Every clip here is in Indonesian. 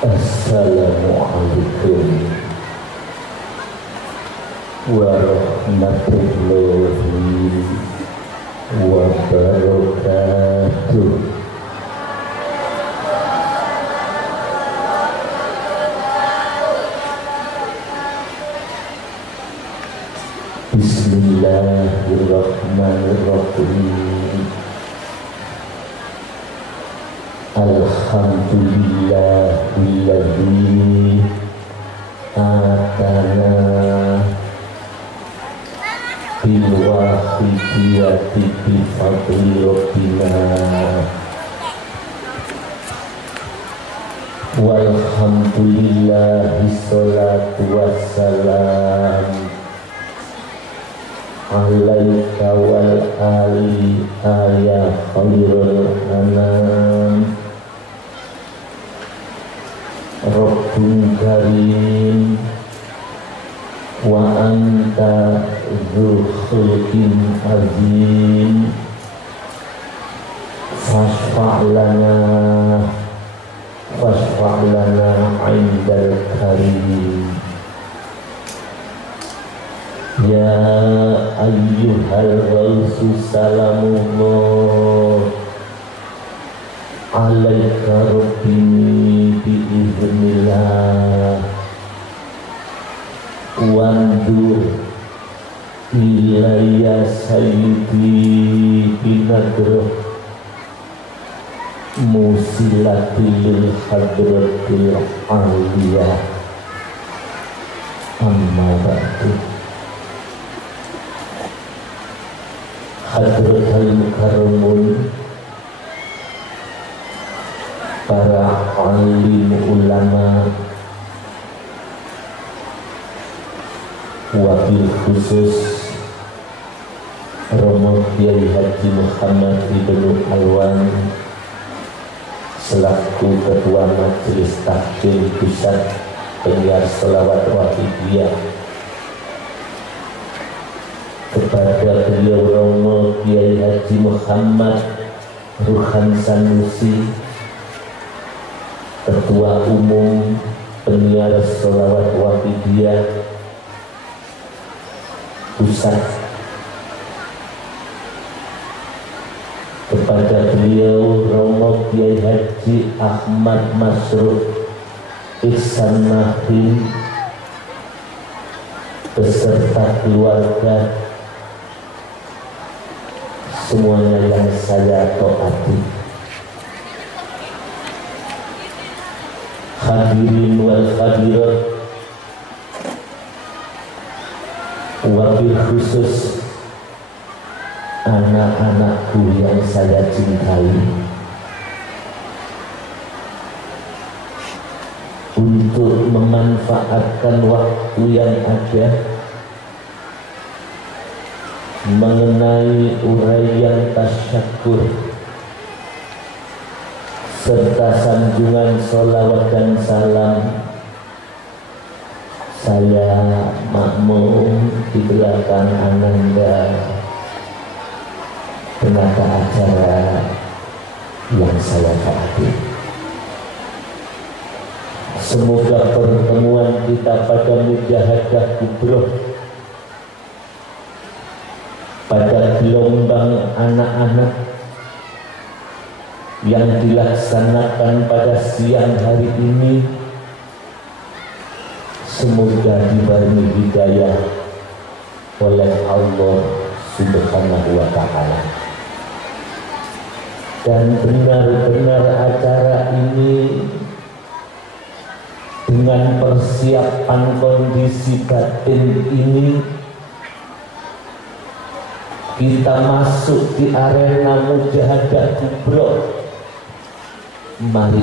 Assalamualaikum warahmatullahi wabarakatuh. Bismillahirrahmanirrahim. Alhamdulillahilladzi atana bil wahidiyati bi fadli rabbina walhamdulillahi sholatu wassalam alaika wal ali ya khairul anam. Rabbun karim wa anta dzu khulqin azim fashfa' lana indal karim ya ayyuhal ghausu salamullah alaika rabbi biiznillah wandur ilayya sayyidi binadroh musilatil hadratil aliyah amma ba'du. Hadratul mukarramun, para alim ulama, wabil khusus Romo Kiai Haji Muhammad Ibnu Alwan selaku Ketua Majelis Tahfidz Pusat Penyiar Sholawat Wahidiyah, kepada beliau Romo Kiai Haji Muhammad Ruhan Sanusi, Ketua Umum Penyiar Sholawat Wahidiyah Pusat, kepada beliau Romo Kiai Haji Ahmad Masruf Ihsan Mahdi beserta keluarga, semuanya yang saya taati. Hadirin wal hadirat, wabil khusus anak-anakku yang saya cintai, untuk memanfaatkan waktu yang ada mengenai uraian tasyakur serta sanjungan sholawat dan salam, saya makmum di belakang Ananda penata acara yang saya taati. Semoga pertemuan kita pada mujahadah kubroh, pada gelombang anak-anak yang dilaksanakan pada siang hari ini, semoga diberi hidayah oleh Allah Subhanahu wa Ta'ala, dan benar-benar acara ini dengan persiapan kondisi batin ini kita masuk di arena mujahadah kubro. Mari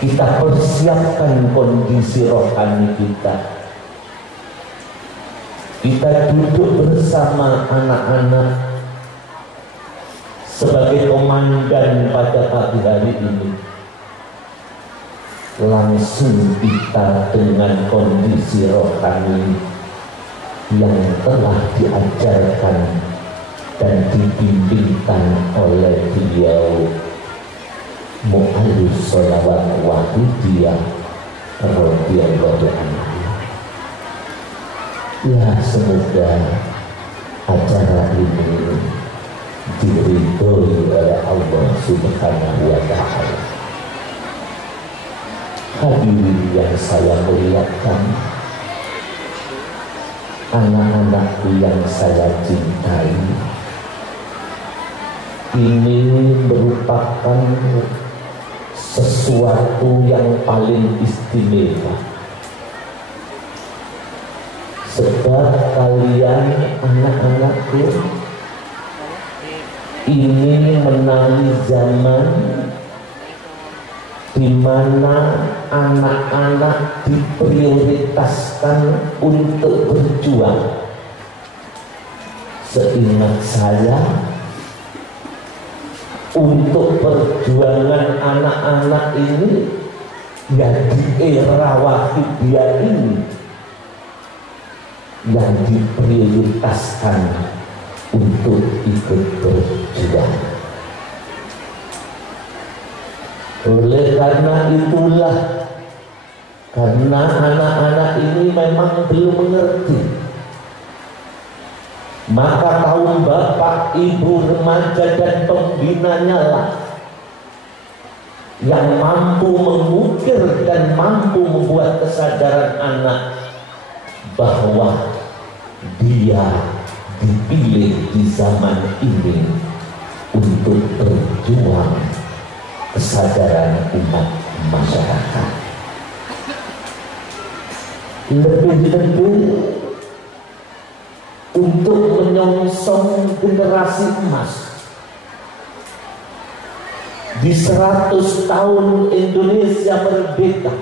kita persiapkan kondisi rohani kita. Kita duduk bersama anak-anak sebagai komandan pada pagi hari ini. Langsung kita dengan kondisi rohani yang telah diajarkan dan dibimbingkan oleh beliau mu'allif sholawat Wahidiyah radhiyallahu anhu. Ya, semoga acara ini diridhoi oleh Allah Subhanahu wa ta'ala. Hadirin yang saya muliakan, anak-anakku yang saya cintai, ini merupakan sesuatu yang paling istimewa, sebab kalian anak-anakku ini menangi zaman di mana anak-anak diprioritaskan untuk berjuang. Seingat saya, untuk perjuangan anak-anak ini yang di era Wahidiyah ini yang diprioritaskan untuk ikut berjuang. Oleh karena itulah, karena anak-anak ini memang belum mengerti, maka kaum bapak, ibu, remaja dan pembinanya lah yang mampu mengukir dan mampu membuat kesadaran anak bahwa dia dipilih di zaman ini untuk berjuang kesadaran umat masyarakat. Lebih-lebih untuk menyongsong generasi emas di 100 tahun Indonesia merdeka.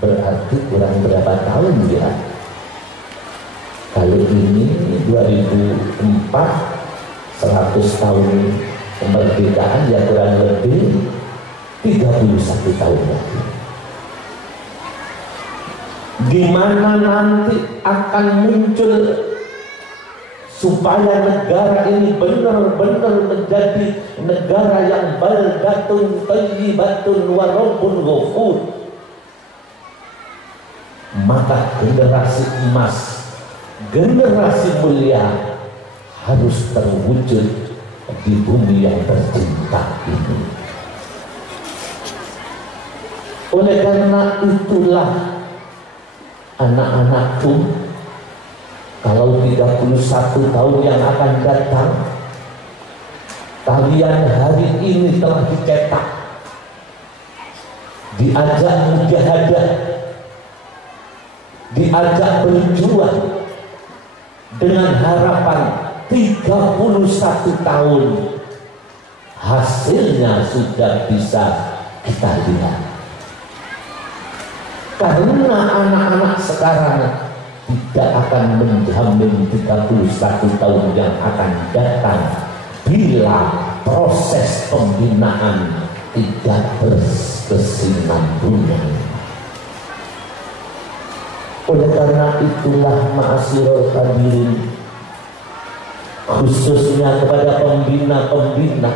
Berarti kurang berapa tahun ya? Kali ini 2004, 100 tahun kemerdekaan, ya kurang lebih 31 tahun lagi, di mana nanti akan muncul supaya negara ini benar-benar menjadi negara yang baldatun thayyibatun wa rabbun ghafur. Maka generasi emas, generasi mulia harus terwujud di bumi yang tercinta ini. Oleh karena itulah, anak-anakku, kalau 31 tahun yang akan datang, kalian hari ini telah dicetak, diajak mujahadah, diajak berjuang dengan harapan 31 tahun hasilnya sudah bisa kita lihat. Karena anak-anak sekarang tidak akan menjamin 31 tahun yang akan datang bila proses pembinaan tidak berkesinambungan. Oleh karena itulah, ma'asyiral hadirin, khususnya kepada pembina-pembina,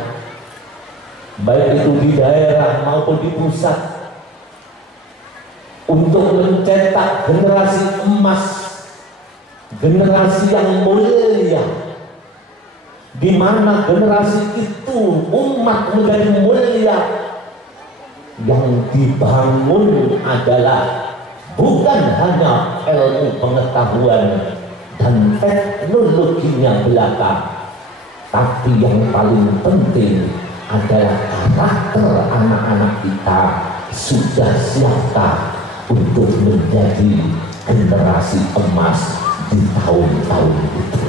baik itu di daerah maupun di pusat, untuk mencetak generasi emas, generasi yang mulia, di mana generasi itu umat menjadi mulia. Yang dibangun adalah bukan hanya ilmu pengetahuan dan teknologinya belaka, tapi yang paling penting adalah karakter anak-anak kita sudah siapkah untuk menjadi generasi emas di tahun-tahun itu.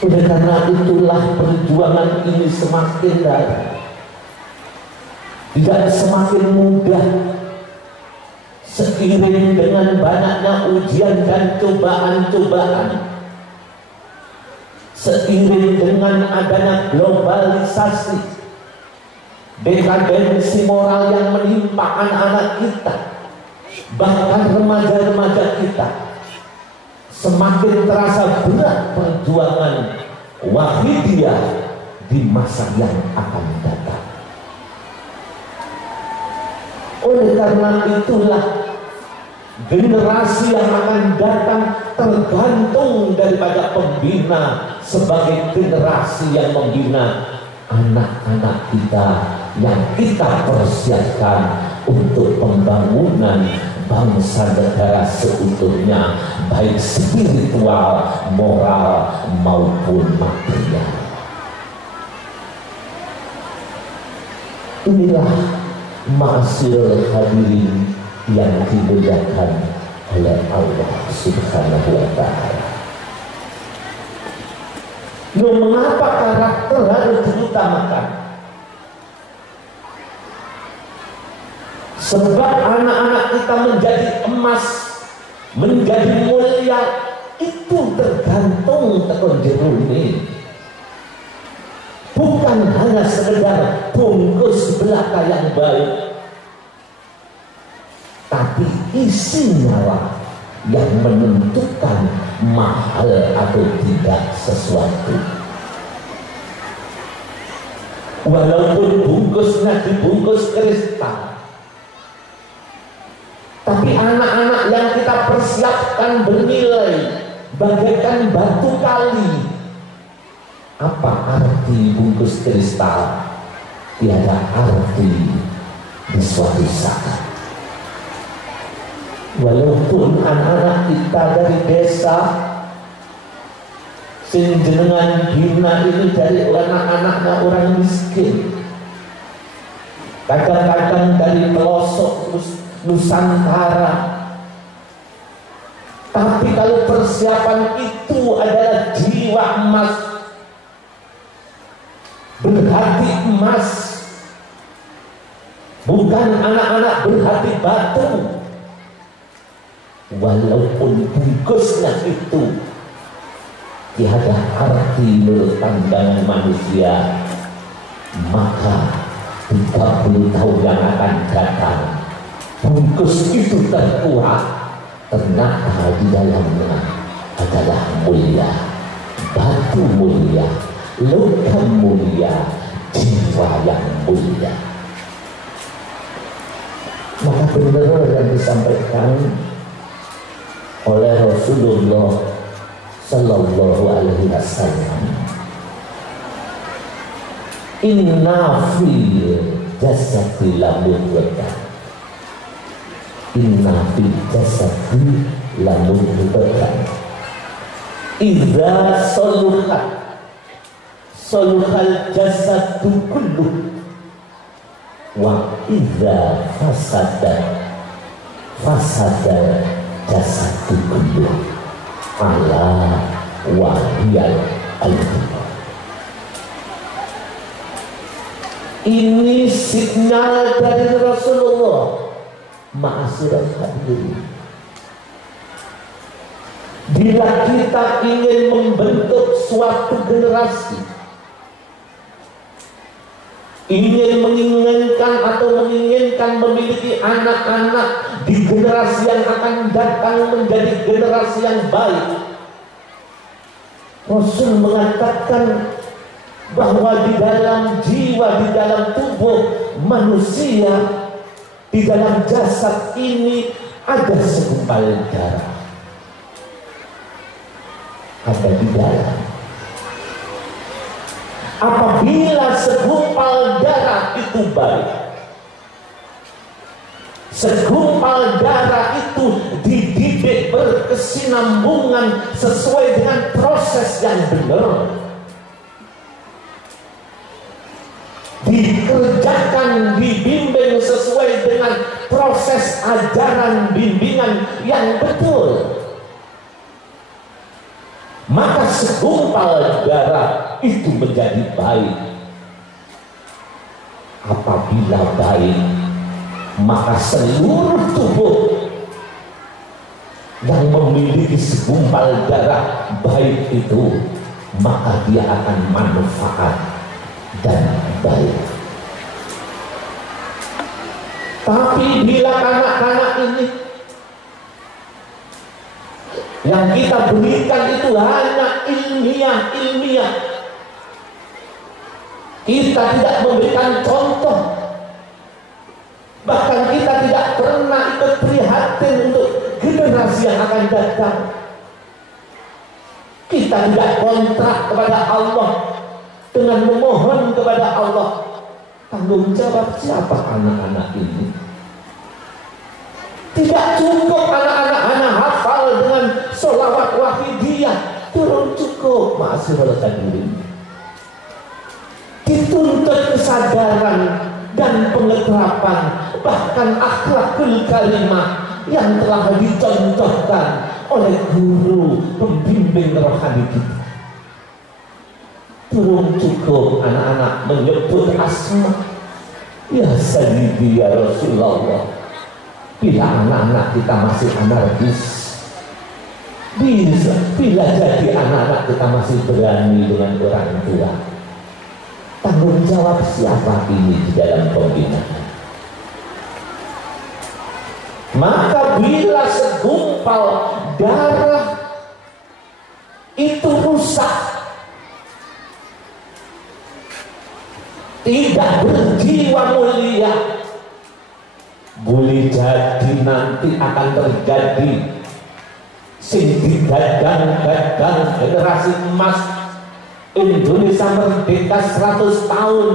Oleh karena itulah perjuangan ini semakin tidak semakin mudah seiring dengan banyaknya ujian dan cobaan-cobaan, seiring dengan adanya globalisasi, dekadensi moral yang menimpa anak-anak kita, bahkan remaja-remaja kita. Semakin terasa berat perjuangan Wahidiyah di masa yang akan datang. Oleh karena itulah generasi yang akan datang tergantung daripada pembina sebagai generasi yang membina anak-anak kita yang kita persiapkan untuk pembangunan bangsa negara seutuhnya, baik spiritual, moral maupun material. Inilah ma'asyiral hadirin yang dimuliakan oleh Allah Subhanahu wa ta'ala. Mengapa karakter harus diutamakan? Sebab anak-anak kita menjadi emas, menjadi mulia, itu tergantung tekun jeruni. Bukan hanya sekedar bungkus belaka yang baik, tapi isinya lah yang menentukan mahal atau tidak sesuatu. Walaupun bungkusnya dibungkus kristal, tapi anak-anak yang kita persiapkan bernilai bagaikan batu kali. Apa arti bungkus kristal? Tiada arti di suatu saat. Walaupun anak-anak kita dari desa sing jenengan bina ini dari anak-anaknya orang miskin, kadang-kadang dari pelosok Nusantara, tapi kalau persiapan itu adalah jiwa emas, berhati emas, bukan anak-anak berhati batu. Walaupun bungkusnya itu tiada arti menurut pandangan manusia, maka 30 tahun yang akan datang bungkus itu terkuat, ternyata di dalamnya adalah mulia, batu mulia, logam mulia, jiwa yang mulia. Maka benar yang disampaikan oleh Rasulullah Sallallahu Alaihi Wasallam, inna fil jasadi lamudghah, inna fil jasadi lamudghah, idza saluhat saluhal jasadu kulluh, wa idza fasada jasadu kulluh, ala wahiyal al-hibah. Ini signal dari Rasulullah. Ma'asyiral hadirin, bila kita ingin membentuk suatu generasi, ingin menginginkan atau menginginkan memiliki anak-anak di generasi yang akan datang menjadi generasi yang baik, Rasul mengatakan bahwa di dalam jiwa, di dalam tubuh manusia, di dalam jasad ini ada segumpal darah. Ada di dalam. Apabila segumpal darah itu baik, segumpal darah itu dididik berkesinambungan sesuai dengan proses yang benar, dikerjakan, dibimbing sesuai dengan proses ajaran bimbingan yang betul, maka segumpal darah itu menjadi baik. Apabila baik, maka seluruh tubuh yang memiliki segumpal darah baik itu, maka dia akan manfaat dan baik. Tapi bila anak-anak ini yang kita berikan itu hanya ilmiah, Kita tidak memberikan contoh. Bahkan kita tidak pernah ikut prihatin untuk generasi yang akan datang. Kita tidak kontrak kepada Allah dengan memohon kepada Allah. Tanggung jawab siapa anak-anak ini? Tidak cukup anak-anak hafal dengan sholawat wahidiyah, turun cukup. Ma'asyiral hadirin, dituntut kesadaran dan pengeterapan, bahkan akhlakul karimah yang telah dicontohkan oleh guru pembimbing rohani kita. Turun cukup anak-anak menyebut asma ya Sayyidi ya Rasulullah. Bila anak-anak kita masih anarkis, bila jadi anak-anak kita masih berani dengan orang tua, tanggung jawab siapa ini di dalam pembinaan? Maka bila segumpal darah itu rusak, tidak berjiwa mulia, boleh jadi nanti akan terjadi sing digadang-gadang generasi emas Indonesia merdeka 100 tahun.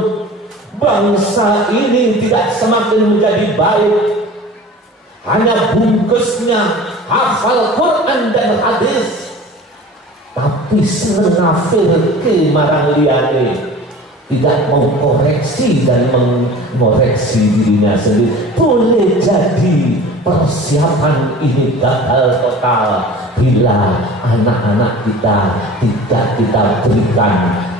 Bangsa ini tidak semakin menjadi baik, hanya bungkusnya hafal Quran dan hadis, tapi senafir ke marang liyane, tidak mau koreksi dan mengoreksi dirinya sendiri. Boleh jadi persiapan ini gagal total bila anak-anak kita tidak kita berikan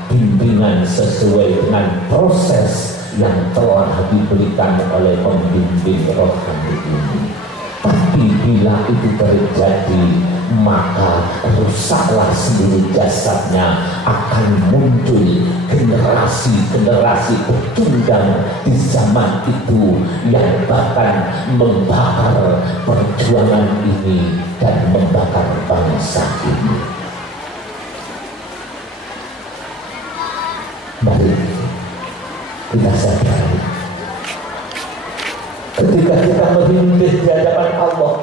bimbingan sesuai dengan proses yang telah diberikan oleh pembimbing rohani ini. Tapi bila itu terjadi, maka rusaklah seluruh jasadnya. Akan muncul generasi-generasi pecundang di zaman itu yang bahkan membakar perjuangan ini dan membakar bangsa ini. Mari kita sadari, ketika kita merintih di hadapan Allah,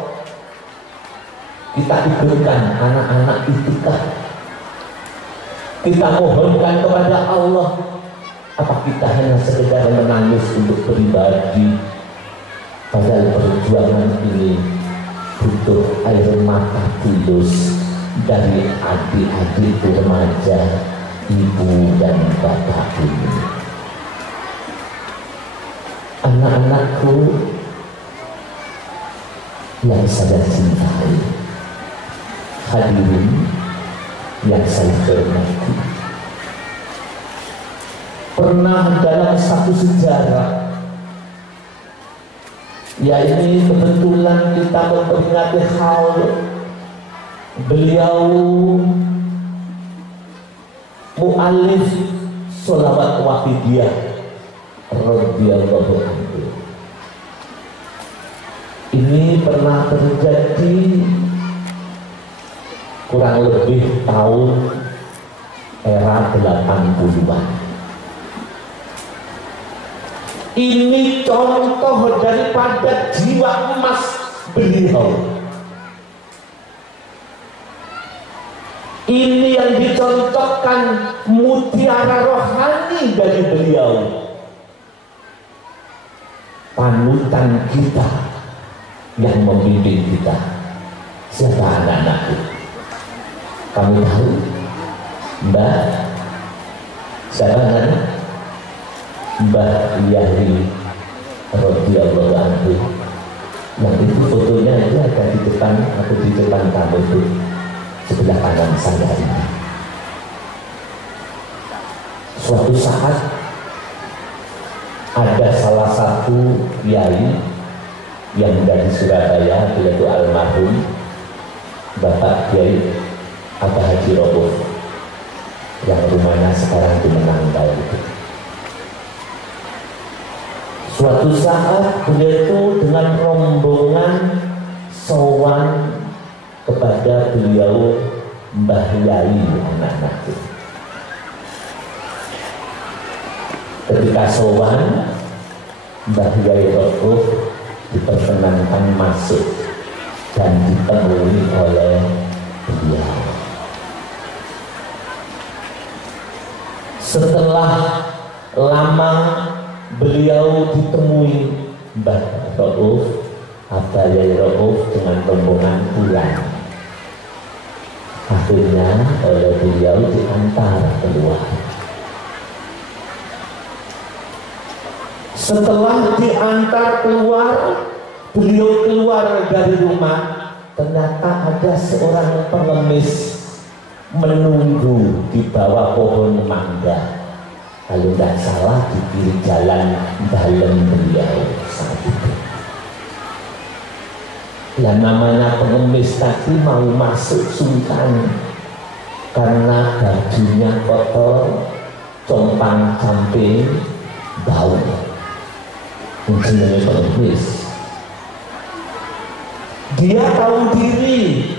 kita ikutkan anak-anak itikaf, kita mohonkan kepada Allah. Apa kita hanya sekedar menangis untuk pribadi? Padahal perjuangan ini butuh air mata tulus dari adik-adik remaja, ibu dan bapak ini. Anak-anakku yang saya cintai, hadirin yang saya hormati, pernah dalam satu sejarah, ya ini kebetulan kita memperingati haul beliau mu'alif sholawat wahidiyah radhiyallahu anhu. Ini pernah terjadi kurang lebih tahun era 80-an. Ini contoh daripada jiwa emas beliau. Ini yang dicontohkan mutiara rohani dari beliau. Panutan kita yang membimbing kita. Siapa anak-anakku? Kamu tahu? Mbak siapa namanya? Mbak Yahri radhiyallahu anhu. Yang itu fotonya itu ada di depan, atau di depan kamu itu, sebelah kanan saya ini. Suatu saat ada salah satu kiai yang dari Surabaya, yaitu almarhum Bapak Kiai Abah Haji Roboh, yang rumahnya sekarang di Menanggal itu. Suatu saat beliau itu dengan rombongan sowan kepada beliau Mbah Yai anak-anak itu. Ketika sowan, Mbah Yai Ro'uf diperkenankan masuk dan ditemui oleh beliau. Setelah lama beliau ditemui, Mbah Ro'uf, Abah Yai Ro'uf dengan rombongan pulang. Akhirnya oleh beliau diantar keluar. Setelah diantar keluar, beliau keluar dari rumah. Ternyata ada seorang pengemis menunggu di bawah pohon mangga. Kalau tidak salah di kiri jalan dalam beliau saat itu. Ya namanya pengemis tadi mau masuk sungkan karena bajunya kotor, compang camping, bau. Jenenge pengemis. Dia tahu diri,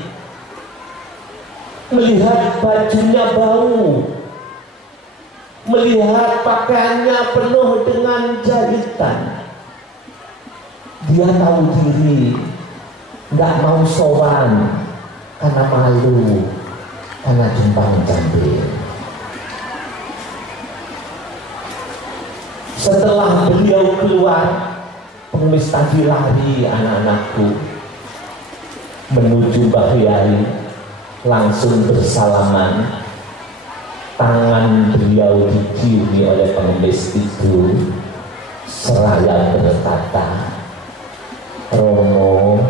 melihat bajunya bau, melihat pakaiannya penuh dengan jahitan. Dia tahu diri, nggak mau sowan karena malu, karena compang camping. Setelah beliau keluar, pengemis tadi lari, anak-anakku, menuju Mbah Yai, langsung bersalaman. Tangan beliau diciumi oleh pengemis itu, seraya berkata, "Romo,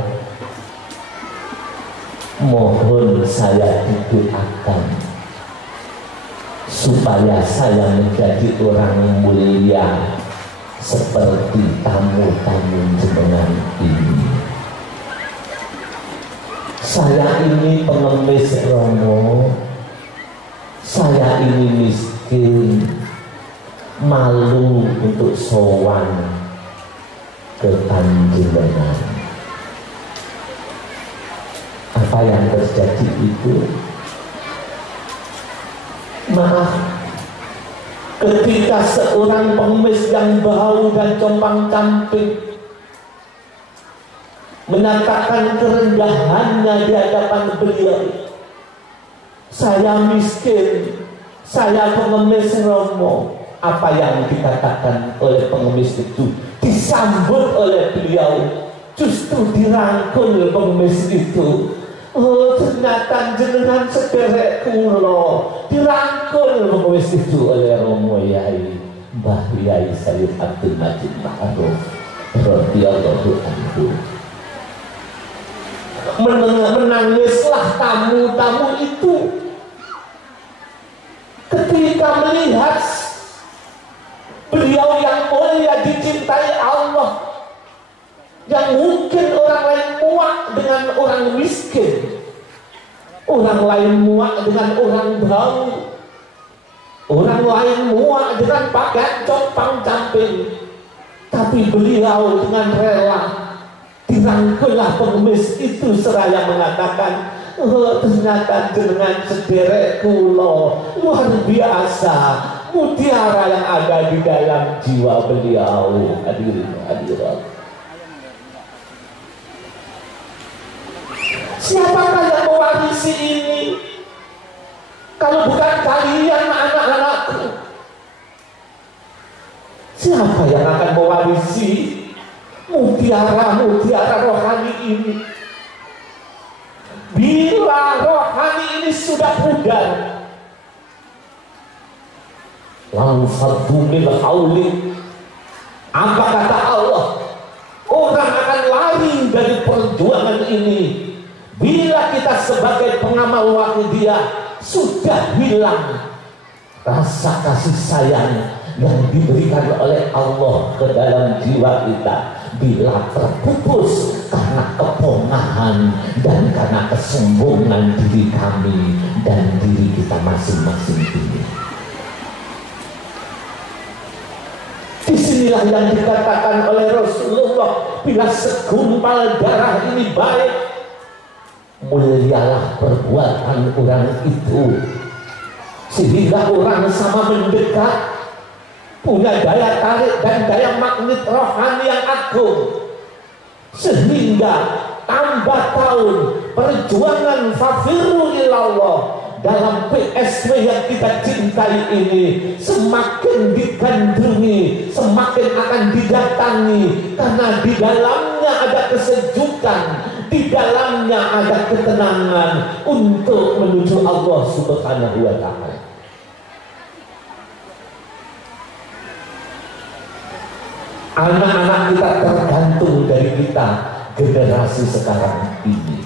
mohon saya didoakan supaya saya menjadi orang mulia seperti tamu-tamu jenengan ini. Saya ini pengemis Romo, saya ini miskin, malu untuk sowan ke panjenengan." Apa yang terjadi itu? Maaf, ketika seorang pengemis yang bau dan compang camping menyatakan kerendahannya di hadapan beliau, "Saya miskin, saya pengemis Romo." Apa yang dikatakan oleh pengemis itu disambut oleh beliau, justru dirangkul pengemis itu. "Oh, ternyata jenengan sederek kula." Dirangkul pengemis itu oleh Romo Yai Mbah Yai Sayyid Abdul Majid Ma'ruf radhiyallahu anhu. Menangislah tamu-tamu itu ketika melihat beliau yang mulia dicintai Allah, yang mungkin orang lain muak dengan orang miskin, orang lain muak dengan orang bau, orang lain muak dengan pakaian compang camping, tapi beliau dengan rela dirangkullah pengemis itu seraya mengatakan, "Oh, ternyata jenengan sederek kula, luar biasa." Mutiara yang ada di dalam jiwa beliau. Hadirin hadirat, siapakah yang mewarisi ini kalau bukan kalian anak-anakku? Siapa yang akan mewarisi mutiara-mutiara rohani ini? Bila rohani ini sudah pudar, lalu fadhu min hauli, apa kata Allah? Orang akan lari dari perjuangan ini bila kita sebagai pengamal wahidiyah sudah hilang rasa kasih sayang yang diberikan oleh Allah ke dalam jiwa kita, bila terpupus karena kepongahan dan karena kesombongan diri kami dan diri kita masing-masing ini. Disinilah yang dikatakan oleh Rasulullah, bila segumpal darah ini baik, mulialah perbuatan orang itu, sehingga orang sama mendekat punya daya tarik dan daya magnet rohani yang agung, sehingga tambah tahun perjuangan fafirru ilallah dalam PSW yang kita cintai ini semakin digandrungi, semakin akan didatangi, karena di dalamnya ada kesejukan, di dalamnya ada ketenangan untuk menuju Allah Subhanahu wa Ta'ala. Anak-anak kita tergantung dari kita, generasi sekarang ini.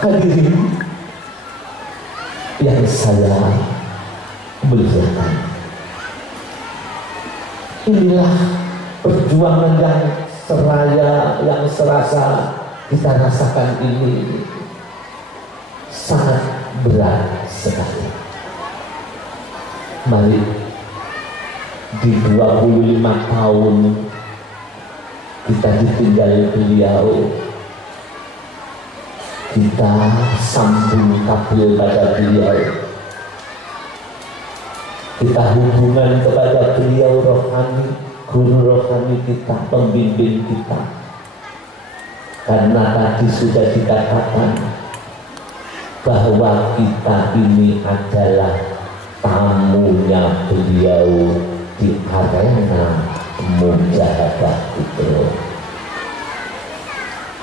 Hadirin yang saya muliakan, inilah perjuangan yang seraya, yang serasa kita rasakan ini sangat berat sekali. Mari di 25 tahun kita ditinggal beliau, kita sambung kabel pada beliau, kita hubungan kepada beliau rohani, guru rohani kita, pembimbing kita. Karena tadi sudah dikatakan bahwa kita ini adalah tamunya beliau di arena mujahadah itu.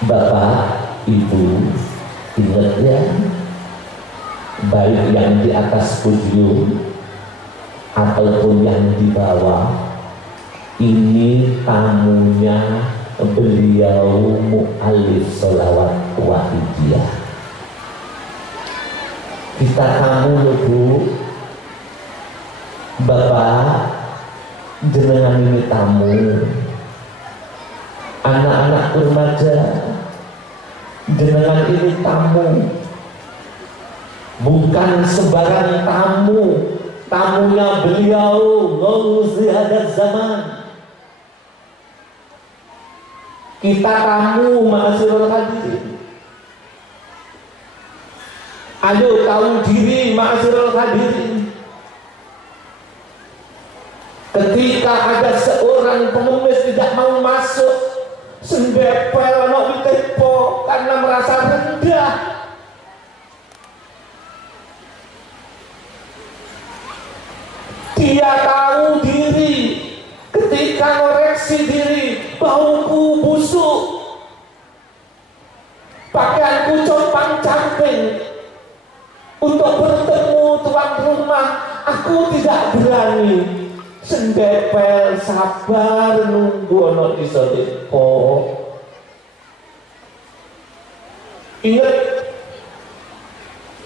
Bapak, Ibu, ingat ya, baik yang di atas podium ataupun yang di bawah, ini tamunya beliau mu'alif sholawat wahidiyah. Kita tamu Bu, Bapak, jenengan ini tamu, anak-anak remaja, jenengan ini tamu, bukan sembarang tamu, tamunya beliau Gauzi hadat zaman. Kita tamu ma'asyiral hadirin. Ayo tahu diri ma'asyiral hadirin. Ketika ada seorang pengemis tidak mau masuk, sendepel nok ditepo karena merasa rendah. Dia tahu diri, ketika koreksi diri, bauku busuk, pakaianku compang-camping, untuk bertemu tuan rumah aku tidak berani. Sendepel sabar nunggu ono iso depo. Ingat,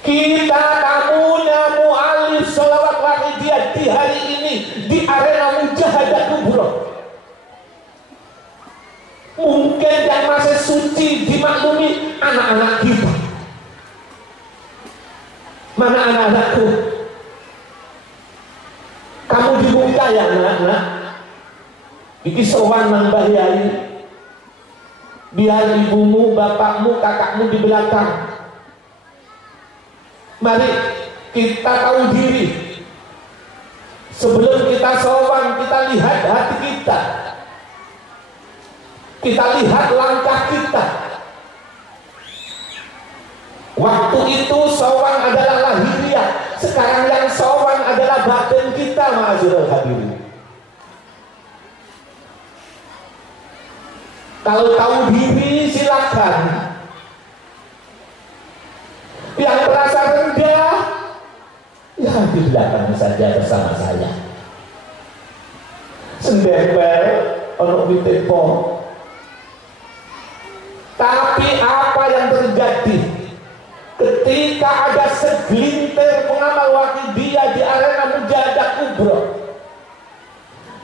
kita tamunya mu'alif sholawat wahidiyah di hari ini di arena mujahadah kubro. Mungkin yang masih suci dimaklumi anak-anak kita. Mana anak-anakku? Kamu dibuka ya anak-anak, iki sowan nambah yai, biar ibumu, bapakmu, kakakmu di belakang. Mari kita tahu diri. Sebelum kita sowan, kita lihat hati kita, kita lihat langkah kita. Waktu itu sowan adalah lahiriah, sekarang yang sowan adalah batin kita, ma'asyiral hadirin. Kalau tahu diri silakan. Yang merasa rendah, ya di belakang saja bersama saya. Sendepel ono ditepo. Tapi apa yang terjadi ketika ada segelintir pengamal wahidiyah di arena mujahadah kubro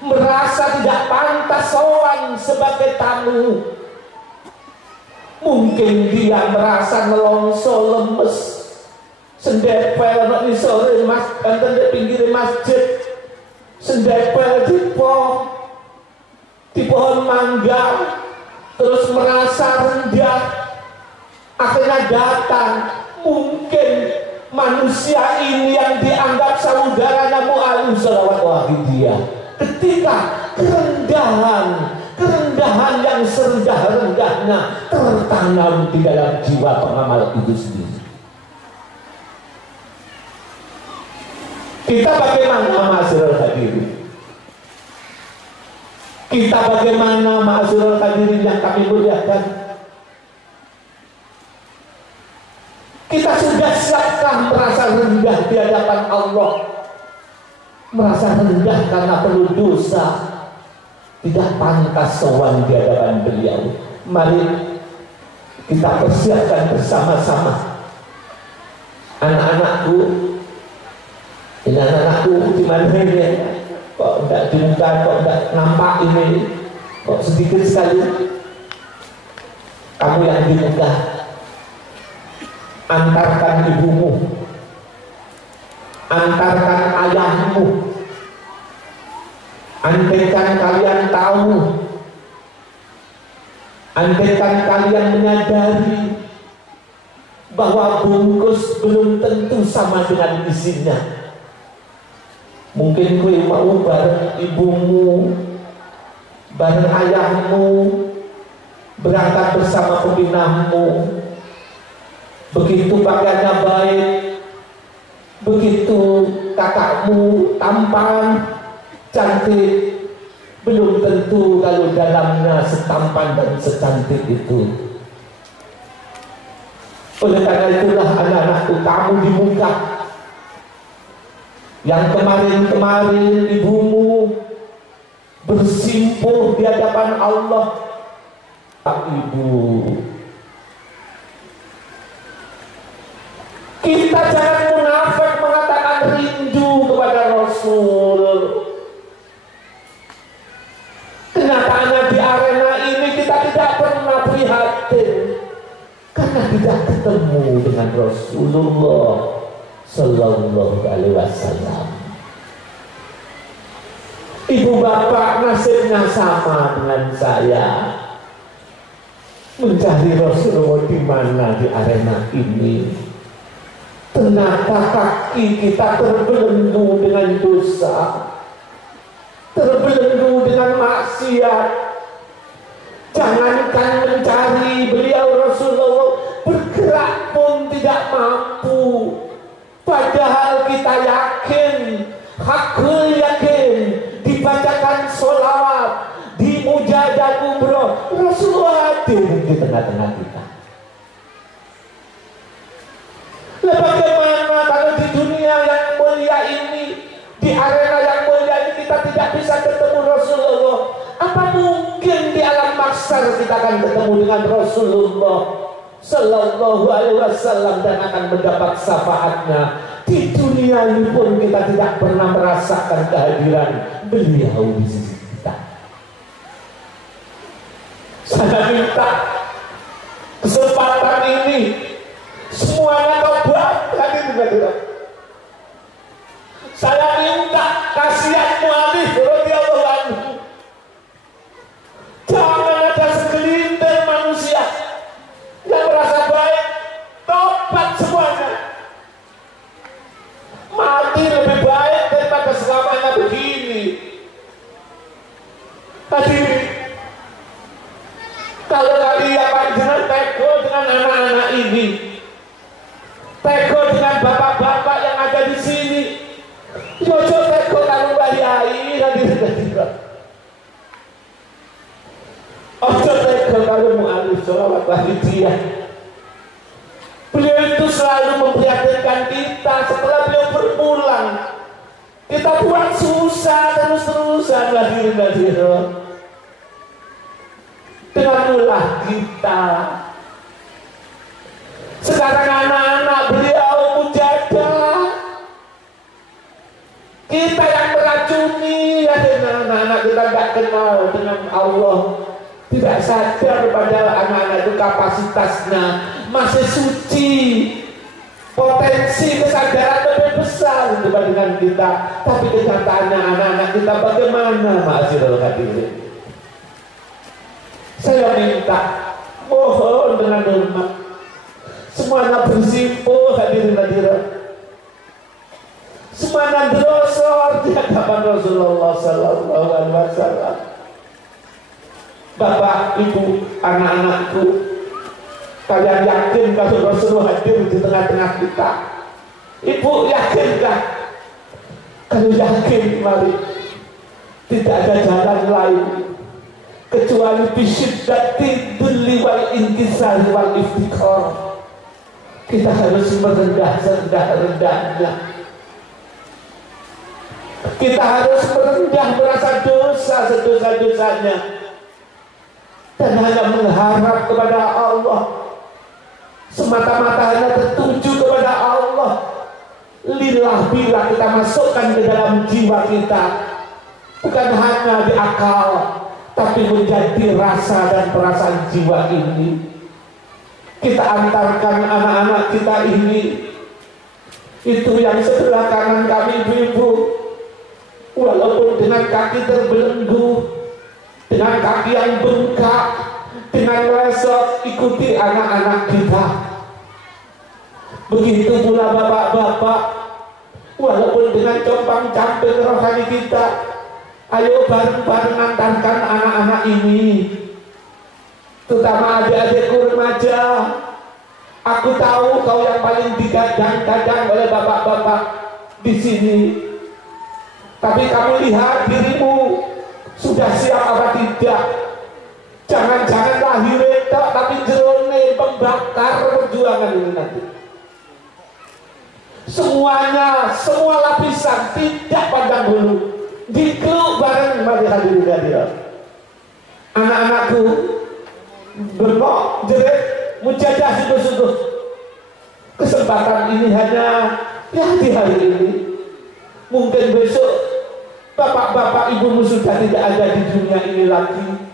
merasa tidak pantas sowan sebagai tamu? Mungkin dia merasa nelongso lemes, sendepel di sore mas, enten di pinggir masjid, sendepel di pohon mangga, terus merasa rendah, akhirnya datang, mungkin manusia ini yang dianggap saudaranya mu'alif salawat wahidiyah, ketika kerendahan yang serendah-rendahnya tertanam di dalam jiwa pengamal itu sendiri. Kita bagaimana ma'asyiral hadirin? Kita bagaimana ma'asyiral hadirin yang kami muliakan? Kita sudah siapkah merasa rendah di hadapan Allah? Merasa rendah karena penuh dosa, tidak pantas sowan di hadapan beliau. Mari kita persiapkan bersama-sama. Anak-anakku, ini anak-anakku di mana ini? Kok tidak dibuka, kok tidak nampak ini? Kok sedikit sekali? Kamu yang dibuka, antarkan ibumu, antarkan ayahmu, andaikan kalian tahu, andaikan kalian menyadari bahwa bungkus belum tentu sama dengan isinya. Mungkin kue mau bareng ibumu, bareng ayahmu, berangkat bersama pembinamu. Begitu pakaiannya baik, begitu kakakmu tampan, cantik, belum tentu kalau dalamnya setampan dan secantik itu. Oleh karena itulah anak-anakku, kamu di muka yang kemarin-kemarin ibumu bersimpuh di hadapan Allah, ibu, kita jangan munafik mengatakan rindu kepada Rasul. Kenyataannya di arena ini kita tidak pernah prihatin karena tidak ketemu dengan Rasulullah Sallallahu Alaihi Wasallam. Ibu bapak nasibnya sama dengan saya, mencari Rasulullah di mana di arena ini. Ternyata kaki kita terbelenggu dengan dosa, terbelenggu dengan maksiat. Jangankan mencari beliau Rasulullah, bergerak pun tidak mampu. Padahal kita yakin, hakul yakin, dibacakan sholawat, dimuja dan umroh, Rasulullah hadir di tengah-tengah kita. Bagaimana kalau di dunia yang mulia ini, di arena yang mulia ini kita tidak bisa ketemu Rasulullah? Apa mungkin di alam mahsyar kita akan ketemu dengan Rasulullah Sallallahu Alaihi Wasallam dan akan mendapat syafaatnya? Di dunia ini pun kita tidak pernah merasakan kehadiran beliau di sisi kita. Saya minta kesempatan ini semuanya tobat, hadirin. Saya minta kasihan mu'alif radhiyallahu anhu. Jangan ada segelintir manusia yang merasa baik, tobat semuanya. Mati lebih baik daripada selamanya begini. Hadirin, kalau kalian panjenengan teko dengan anak-anak ini, teko dengan bapak-bapak yang ada di sini, jojo teko kalau Mbak Yai hadirin. Ojo teko kalau mu'alif sholawat wahidiyah. Beliau itu selalu memprihatinkan kita. Setelah beliau berpulang, kita buat susah terus-terusan hadirin. Dengan ulah kita. Sekarang anak-anak beliau mujadah, kita yang meracuni, ya, anak-anak kita tidak kenal dengan Allah, tidak sadar pada anak-anak itu kapasitasnya masih suci, potensi kesadaran lebih besar dibandingkan kita. Tapi kenyataannya anak-anak kita bagaimana, ma'asyiral hadirin? Saya minta, mohon dengan hormat, semuanya bersimpuh hadirin. zaman Rasulullah Sallallahu Alaihi Wasallam. Bapak, ibu, anak-anakku, kalian yakin kalau Rasulullah hadir di tengah-tengah kita? Ibu yakinkah? Kalau yakin, mari. Tidak ada jalan lain kecuali bisiddati dhulli wal inkisari wal iftiqar. Kita harus merendah serendah-rendahnya. Kita harus merendah merasa dosa sedosa-dosanya dan hanya mengharap kepada Allah, semata-mata hanya tertuju kepada Allah. Lillah bila kita masukkan ke dalam jiwa kita, bukan hanya di akal, tapi menjadi rasa dan perasaan jiwa ini. Kita antarkan anak-anak kita ini, itu yang sebelah kanan kami ibu-ibu, walaupun dengan kaki terbelenggu, dengan kaki yang bengkak, dengan resot, ikuti anak-anak kita. Begitu pula bapak-bapak, walaupun dengan compang-camping rohani kita, ayo bareng-bareng antarkan anak-anak ini, terutama adik-adikku remaja. Aku tahu kau yang paling digadang-gadang oleh bapak-bapak di sini, tapi kamu lihat dirimu sudah siap apa tidak. Jangan-jangan lahir itu tapi jerone pembakar perjuangan ini nanti. Semuanya, semua lapisan, tidak pandang bulu, dikeluk bareng. Mari hadirin hadirat, anak-anakku, bengok, jerit, mujadah sungguh-sungguh. Kesempatan ini hanya ya di hari ini. Mungkin besok bapak-bapak ibumu sudah tidak ada di dunia ini lagi,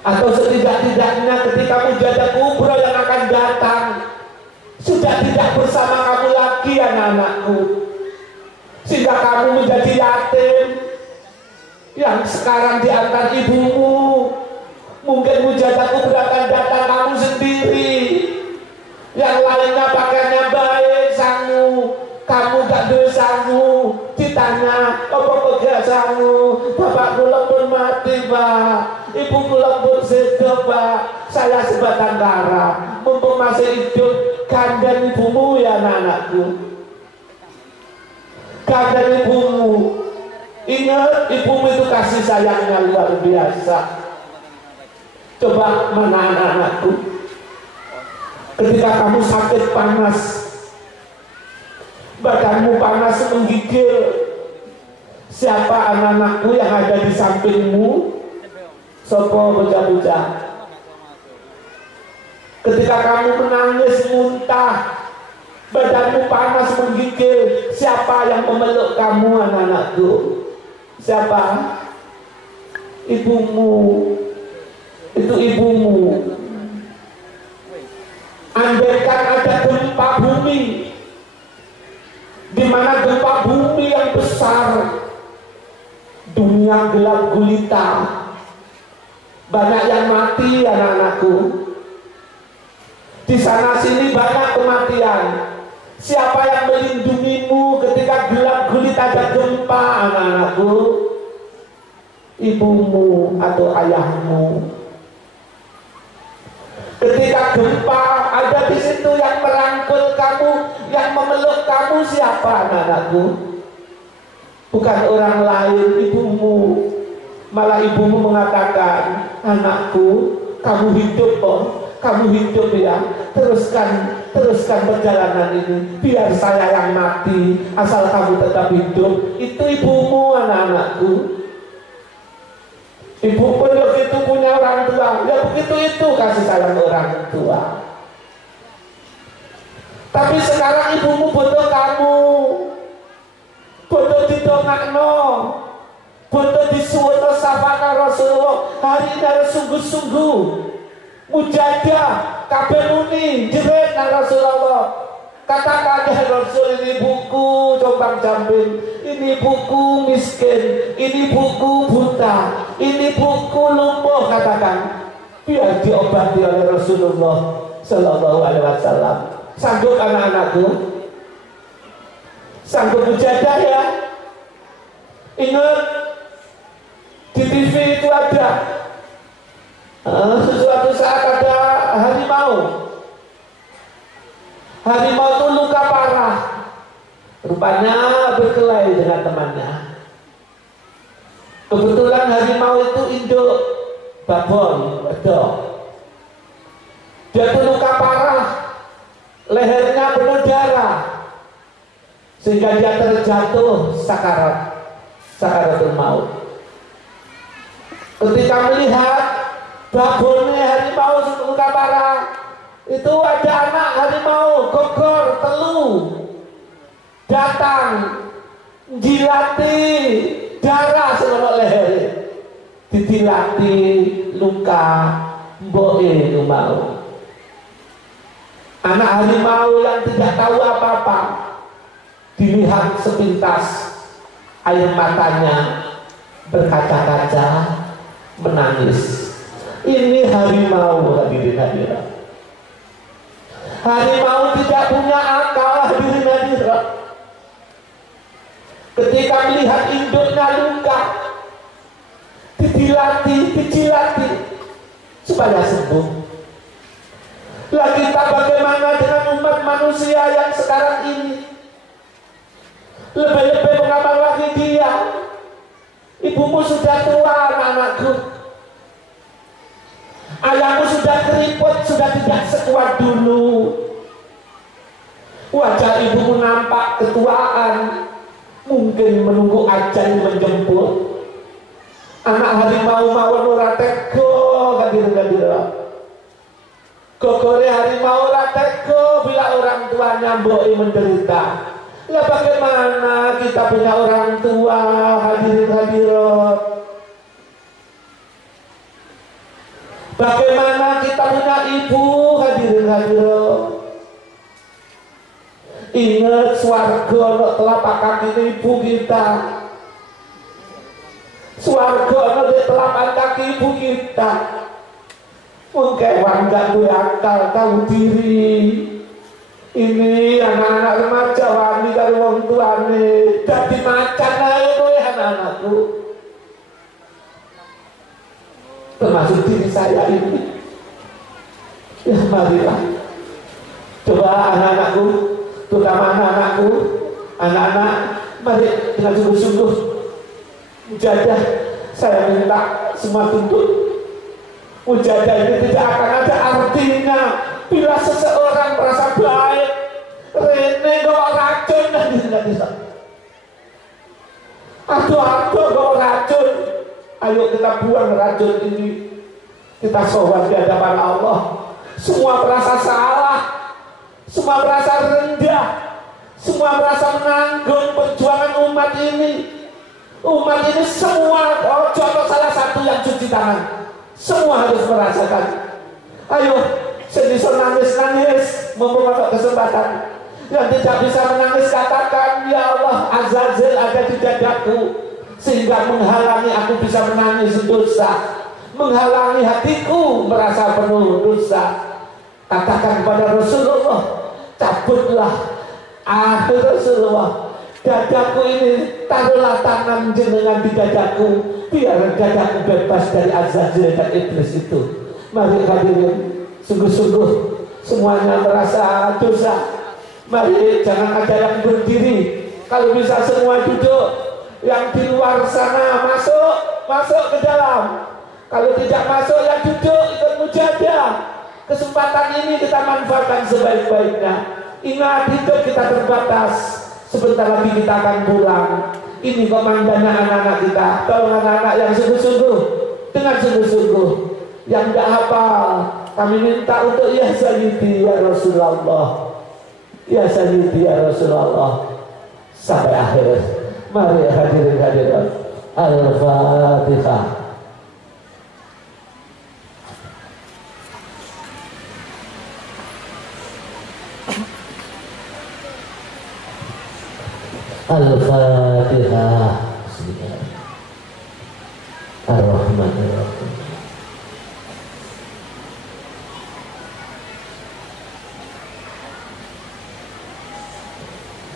atau setidak-tidaknya ketika mujadah kubro yang akan datang sudah tidak bersama kamu lagi anak-anakku, sehingga kamu menjadi yatim yang sekarang diantar ibumu. Mungkin mujadah kubro akan datang kamu sendiri, yang lainnya pakaiannya baik sangu, kamu gak dosamu. Ditanya apa pegasamu, bapak kula pun mati pak, ibu kula pun sedo pak, saya sebatang kara, mumpung masih hidup kandang ibumu ya anak-anakku, kandang ibumu. Ingat, ibumu itu kasih sayangnya luar biasa. Coba mana anak-anakku, ketika kamu sakit panas, badanmu panas menggigil, siapa anak-anakku yang ada di sampingmu? Sopo bocah-bocah. Ketika kamu menangis muntah, badanmu panas menggigil, siapa yang memeluk kamu anak-anakku? Siapa? Ibumu. Itu ibumu. Andaikan ada gempa bumi, di mana gempa bumi yang besar, dunia gelap gulita, banyak yang mati anak-anakku. Di sana sini banyak kematian. Siapa yang melindungimu ketika gelap gulita dan gempa anak-anakku? Ibumu atau ayahmu. Ketika gempa, ada di situ yang merangkul kamu, yang memeluk kamu, siapa anak-anakku? Bukan orang lain, ibumu. Malah ibumu mengatakan, anakku, kamu hidup kok, kamu hidup ya, teruskan perjalanan ini, biar saya yang mati, asal kamu tetap hidup. Itu ibumu anak-anakku. Ibu pun begitu punya orang tua, ya begitu itu kasih sayang orang tua. Tapi sekarang ibumu butuh kamu, butuh didongakno, butuh disuwun safana Rasulullah. Hari ini harus sungguh-sungguh mujadah, kabeh muni jerit nang Rasulullah. Katakan ya Rasul, ini buku compang-camping, ini buku miskin, ini buku buta, ini buku lumpuh. Katakan, biar diobati oleh Rasulullah Sallallahu Alaihi Wasallam. Sanggup anak-anakku? Sanggup mujadah ya? Ingat di TV itu ada sesuatu saat ada harimau. Harimau itu luka parah, rupanya berkelahi dengan temannya. Kebetulan harimau itu induk babon, wedok. Dia itu luka parah, lehernya penuh darah, sehingga dia terjatuh sakaratul maut. Ketika melihat babonnya harimau luka parah, itu ada anak harimau gogor telu datang jilati darah seluruh leher, ditilati luka mboke itu mau. Anak harimau yang tidak tahu apa-apa, dilihat sepintas air matanya berkaca-kaca, menangis. Ini harimau, hadirin. Harimau tidak punya akal, hadirin. Ketika melihat induknya luka, dijilati supaya sembuh. Lah kita bagaimana dengan umat manusia yang sekarang ini? Lebih-lebih mengapa lagi dia? Ibumu sudah tua, anak-anakku. Ayahmu sudah keriput, sudah tidak sekuat dulu. Wajah ibumu nampak ketuaan, mungkin menunggu ajal menjemput. Anak harimau mawon ora tega, kadir-kadir. Gogore harimau ora tega bila orang tuanya mbok menderita. Lah bagaimana kita punya orang tua, hadirin-hadirat? Bagaimana kita punya ibu, hadirin-hadirat? Ingat swarga ana telapak kaki ibu kita. Swarga ana telapak kaki ibu kita. Mungkin gak duwe akal, tahu diri. Ini anak-anak remaja wani karo wong tuane dadi macan ae kowe anak-anakku. Termasuk diri saya ini. Ya marilah. Coba anak-anakku, terutama anak-anakku, anak-anak, mari dengan sungguh-sungguh mujahadah. Saya minta semua tunduk. Mujahadah ini tidak akan ada artinya bila seseorang merasa baik. Rene kok racun, tidak bisa. Aduh kok racun. Ayo kita buang racun ini. Kita sowan di hadapan Allah. Semua merasa salah, semua merasa rendah, semua merasa menanggung perjuangan umat ini. Umat ini semua, contoh salah satu yang cuci tangan. Semua harus merasakan. Ayo, sedih nangis, mumpung ada kesempatan. Yang tidak bisa menangis katakan, ya Allah, Azazil ada di dadaku, sehingga menghalangi aku bisa menangis dosa, menghalangi hatiku merasa penuh dosa. Katakan kepada Rasulullah, cabutlah akhir Rasulullah, dadaku ini, taruhlah tangan jenengan di dadaku, biar dadaku bebas dari Azazil dan iblis itu. Mari hadirin, sungguh-sungguh semuanya merasa dosa. Mari jangan ada yang berdiri. Kalau bisa semua duduk. Yang di luar sana masuk ke dalam. Kalau tidak masuk yang duduk ikut mujahadah. Kesempatan ini kita manfaatkan sebaik-baiknya. Ingat hidup kita terbatas. Sebentar lagi kita akan pulang. Ini komandannya anak-anak kita. Tolong anak-anak yang sungguh-sungguh, dengan sungguh-sungguh. Yang tidak hafal, kami minta untuk ya Sayyidi ya Rasulullah, ya Sayyidi ya Rasulullah sampai akhir. Mari hadirin Al-Fatihah. Al-Fatihah. Ar-Rahmanir-Rahim.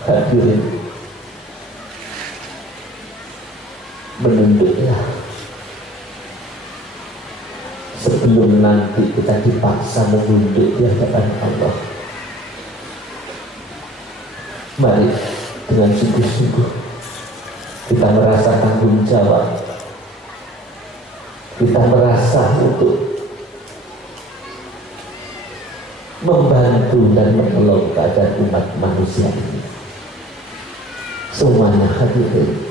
Hadirin, tunduklah sebelum nanti kita dipaksa menunduk di hadapan Allah. Mari dengan sungguh-sungguh kita merasa tanggung jawab, kita merasa untuk membantu dan menolong keadaan umat manusia ini. Semuanya hadirin.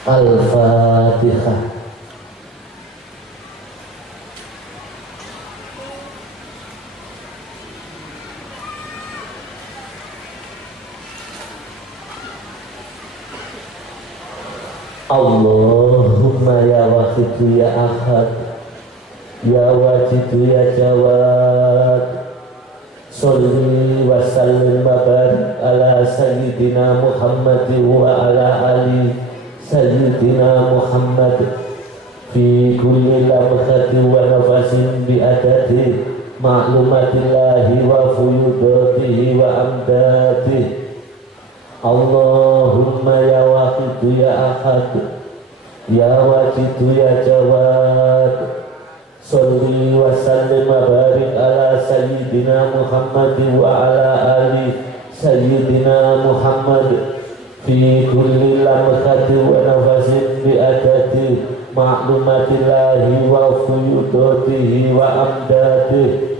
Al-Fatihah. Allahumma ya Wahidu ya Ahad, ya Wajidu ya Jawad, Salli wa sallim wa barik ala Sayyidina Muhammad wa ala ali Sayyidina Muhammad fi kulli lamhati wa nafasin bi adadi ma'lumatillahi wa fuyudatihi wa amdadihi. Allahumma ya Wahidu ya Ahad, ya Wajidu ya Jawad, Salli wa sallim wa barik ala Sayyidina Muhammad wa ala ali Sayyidina Muhammad fi kulli lamhati wa nafasin bi adadi ma'lumatillahi wa fuyudatihi wa amdadihi.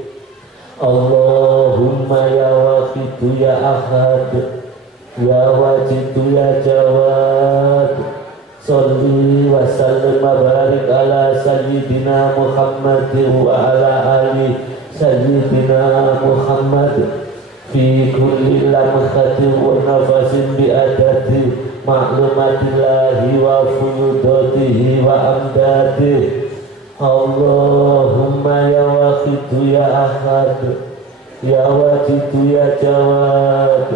Allahumma ya Wahidu ya Ahad, ya Wajidu ya Jawad, Salli wa sallim wa barik ala Sayyidina Muhammad wa ala ali Sayyidina Muhammad fi kulli lamhati wa nafasin bi adadi ma'lumatillahi wa fuyudatihi wa amdadihi. Allahumma ya Wahidu ya Ahad, ya Wajidu ya Jawad,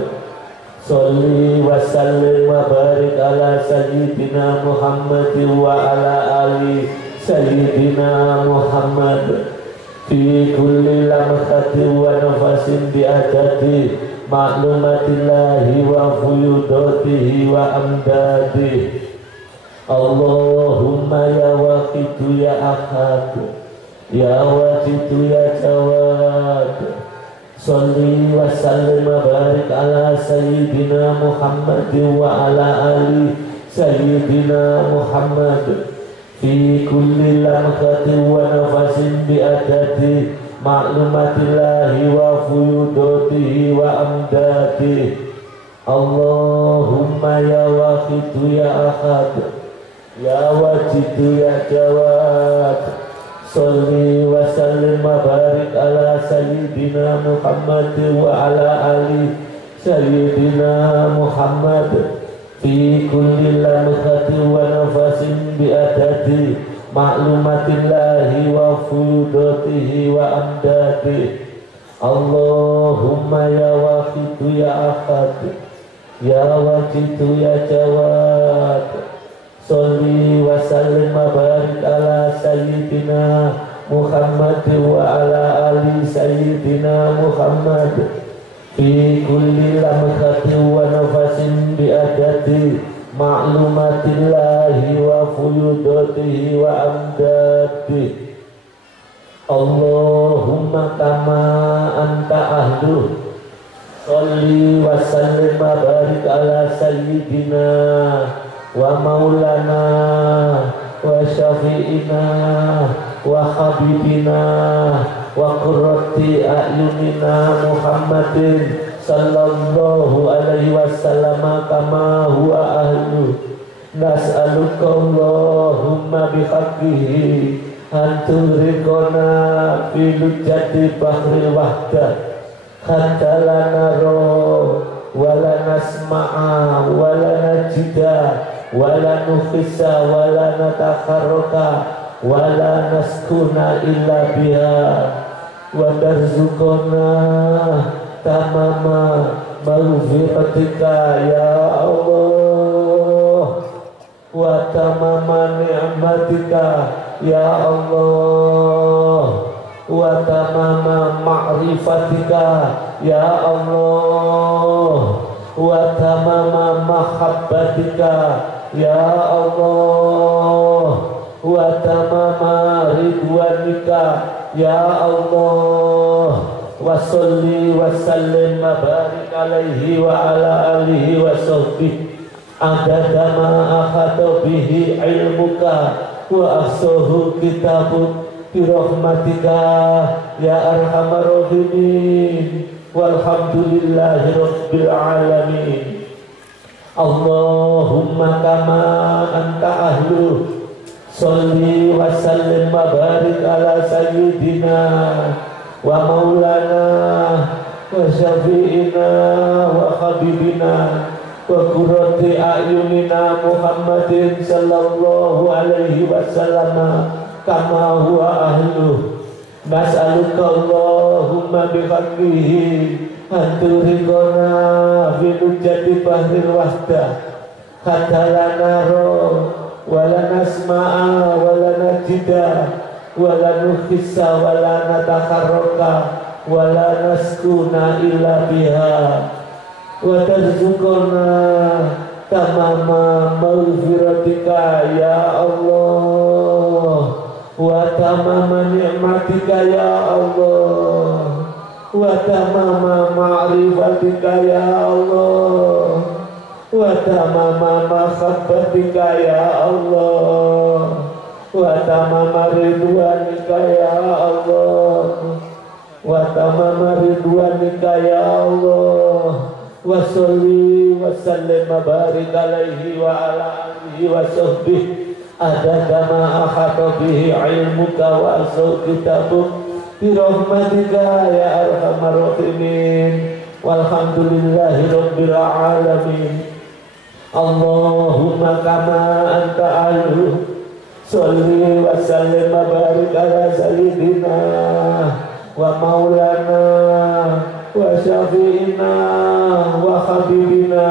Salli wa sallim wa barik ala Sayyidina Muhammad wa ala ali Sayyidina Muhammad fi kulli lamhati wa nafasin bi adadi ma'lumatillahi wa fuyudatihi wa amdadihi. Allahumma ya Wahidu ya Ahad, ya Wajidu ya Jawad, Salli wa sallim wa barik ala Sayyidina Muhammad wa ala ali Sayyidina Muhammad fi kulli lamhati wa nafasin bi adadi ma'lumatillahi wa fuyudatihi wa amdadihi. Allahumma ya Wahidu ya Ahad, ya Wajidu ya Jawad, Salli wa sallim wa barik ala Sayyidina Muhammad wa ala ali Sayyidina Muhammad fi kulli lamhati wa nafasin bi adadi ma'lumatillahi wa fuyudatihi wa amdadihi. Allahumma ya Wahidu ya Ahad, ya Wajidu ya Jawad, Salli wa sallim wa barik ala Sayyidina Muhammad wa ala ali Sayyidina Muhammad fi kulli lamhati wa nafasin bi adadi ma'lumatillahi wa fuyudatihi wa amdadihi. Allahumma kama anta ahlu, Salli wa sallim wa barik ala Sayyidina wa maulana wa syafi'ina wa habibina wa qurrati a'yunina Muhammadin sallallahu alaihi wasallam kama huwa ahlu. Nas'aluka Allahumma bihaqqihi anturikona fi lujjati bahri wahdah hatta la naro wala nasma'a wala najida wala nufisa wala natakharraka wala naskuna illa biha wa tarzukona tamama maghfiratika ya Allah wa tamama ni'matika ya Allah wa tamama ma'rifatika ya Allah wa tamama mahabbatika ya Allah, wa tamama ridwanika ya Allah, wa sholli wa sallim wa barik alaihi wa ala alihi wa sahbihi adada ma akhata bihi ilmuka wa ahsahu kitabuk birahmatika ya arhamar rahimin walhamdulillahi rabbil alamin. Allahumma kama anta ahlu sholli wa sallim wa barik ala sayyidina wa maulana wa syafi'ina wa habibina wa qurrati a'yunina Muhammadin sallallahu alaihi wasallam kama huwa ahlu. Nas'aluka Allahumma bihaqqihi anturikona filujati bahril wahdah hatta la naro wala nasma'a wala najida wala nukhissa wala natakharraka wala naskuna illa biha wa tarzuqna tamama maghfiratika ya Allah wa tamama ni'matika ya Allah wa tamama ma'rifatika ya Allah wa tamama mahabbatika ya Allah wa tamama ridwanika ya Allah wa tamama ridwanika ya Allah wa sholli wa sallim wa barik alaihi wa ala alihi wa sahbihi adada ma akhata bihi ilmuka wa asau kitabuk birahmatika ya arhamar rahimin walhamdulillahi rabbil alamin. Allahumma kama anta ahlu sholli wa sallim wa barik ala sayyidina wa maulana wa syafi'ina wa habibina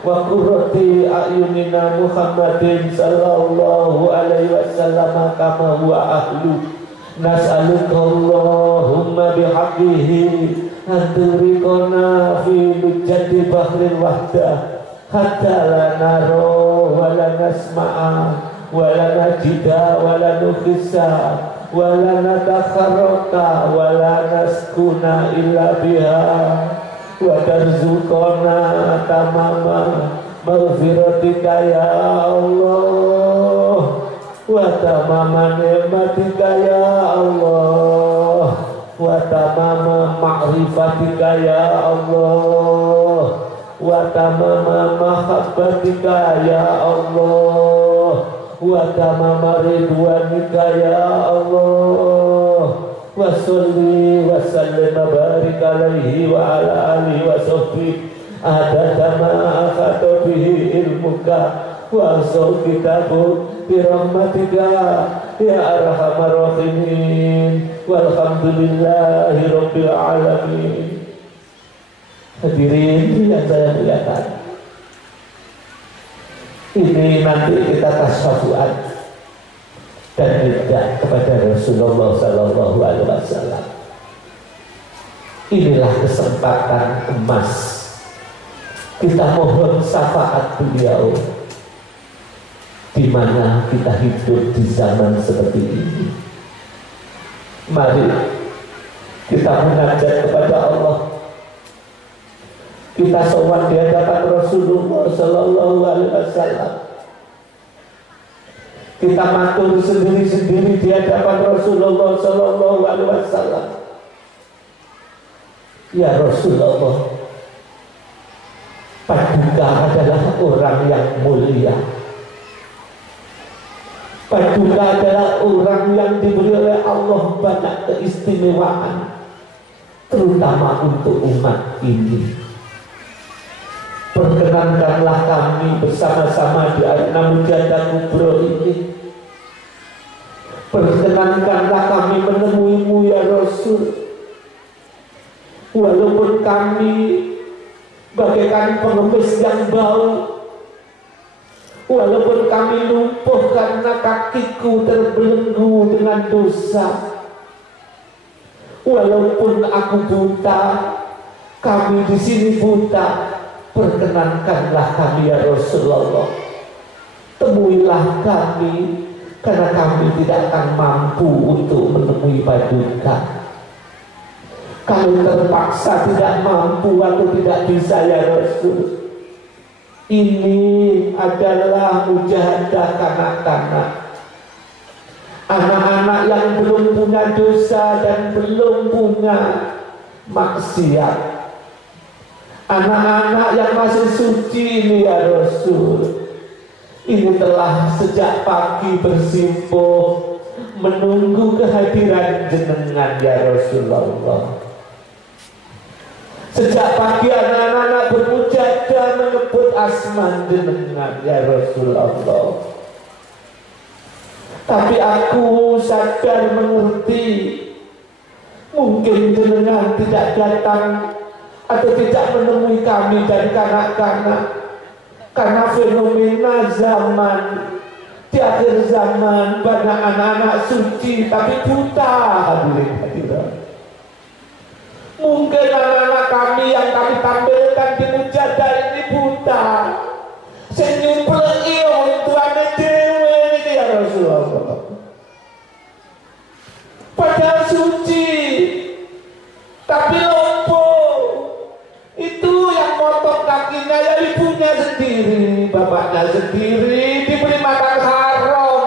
wa qurrati a'yunina Muhammadin sallallahu alaihi wasallam kama huwa ahlu. Nas'aluka Allahumma bihaqqihi anturikona fi lujati bahril wahdah hatta la naro wa la nasma'a wa la najida wa la nukhissa wa la natakharraka wa la naskuna illa biha wa tarzuqona tamama maghfiratika ya Allah wa tamama ni'matika ya Allah wa tamama ma'rifatika ya Allah wa tamama mahabbatika ya Allah wa tamama ridwanika ya Allah wa sholli wa sallim wa barik alaihi wa ala alihi wa sahbihi adada ma akhata bihi ilmuka wa asau kitabuk birahmatika ya arhamar rahimin walhamdulillahi rabbil alamin. Hadirin yang saya muliakan, ini nanti kita tasawwuran dan tidak kepada Rasulullah sallallahu alaihi wasallam. Inilah kesempatan emas, kita mohon syafaat beliau di mana kita hidup di zaman seperti ini. Mari kita munajat kepada Allah, kita sowan di hadapan Rasulullah sallallahu alaihi wasallam, kita matur sendiri-sendiri di hadapan Rasulullah sallallahu alaihi wasallam. Ya Rasulullah, Paduka adalah orang yang mulia. Paduka adalah orang yang diberi oleh Allah banyak keistimewaan, terutama untuk umat ini. Perkenankanlah kami bersama-sama di Arena Mujadah Kubro ini. Perkenankanlah kami menemuimu ya Rasul. Walaupun kami bagaikan pengemis yang bau, walaupun kami lumpuh karena kakiku terbelenggu dengan dosa, walaupun aku buta, kami di sini buta, perkenankanlah kami ya Rasulullah. temuilah kami, karena kami tidak akan mampu untuk menemui Paduka. Kami terpaksa tidak mampu atau tidak bisa ya Rasul. Ini adalah mujahadah kanak-kanak, anak-anak yang belum punya dosa dan belum punya maksiat, anak-anak yang masih suci ini ya Rasul. Ini telah sejak pagi bersimpuh menunggu kehadiran jenengan ya Rasulullah. Sejak pagi anak-anak bermujahadah menyebut asma jenengan ya Rasulullah. Tapi aku sadar mengerti, mungkin jenengan tidak datang atau tidak menemui kami dan kanak-kanak karena fenomena zaman. Di akhir zaman banyak anak-anak suci tapi buta, hadirin hadirat. Mungkin anak-anak kami yang kami tampilkan di mujahadah ini buta, senyumpel orang tuanya dewe ini ya Rasulullah. Padahal suci, tapi lumpuh. Itu yang motong kakinya ya ibunya sendiri, bapaknya sendiri, diberi makan haram,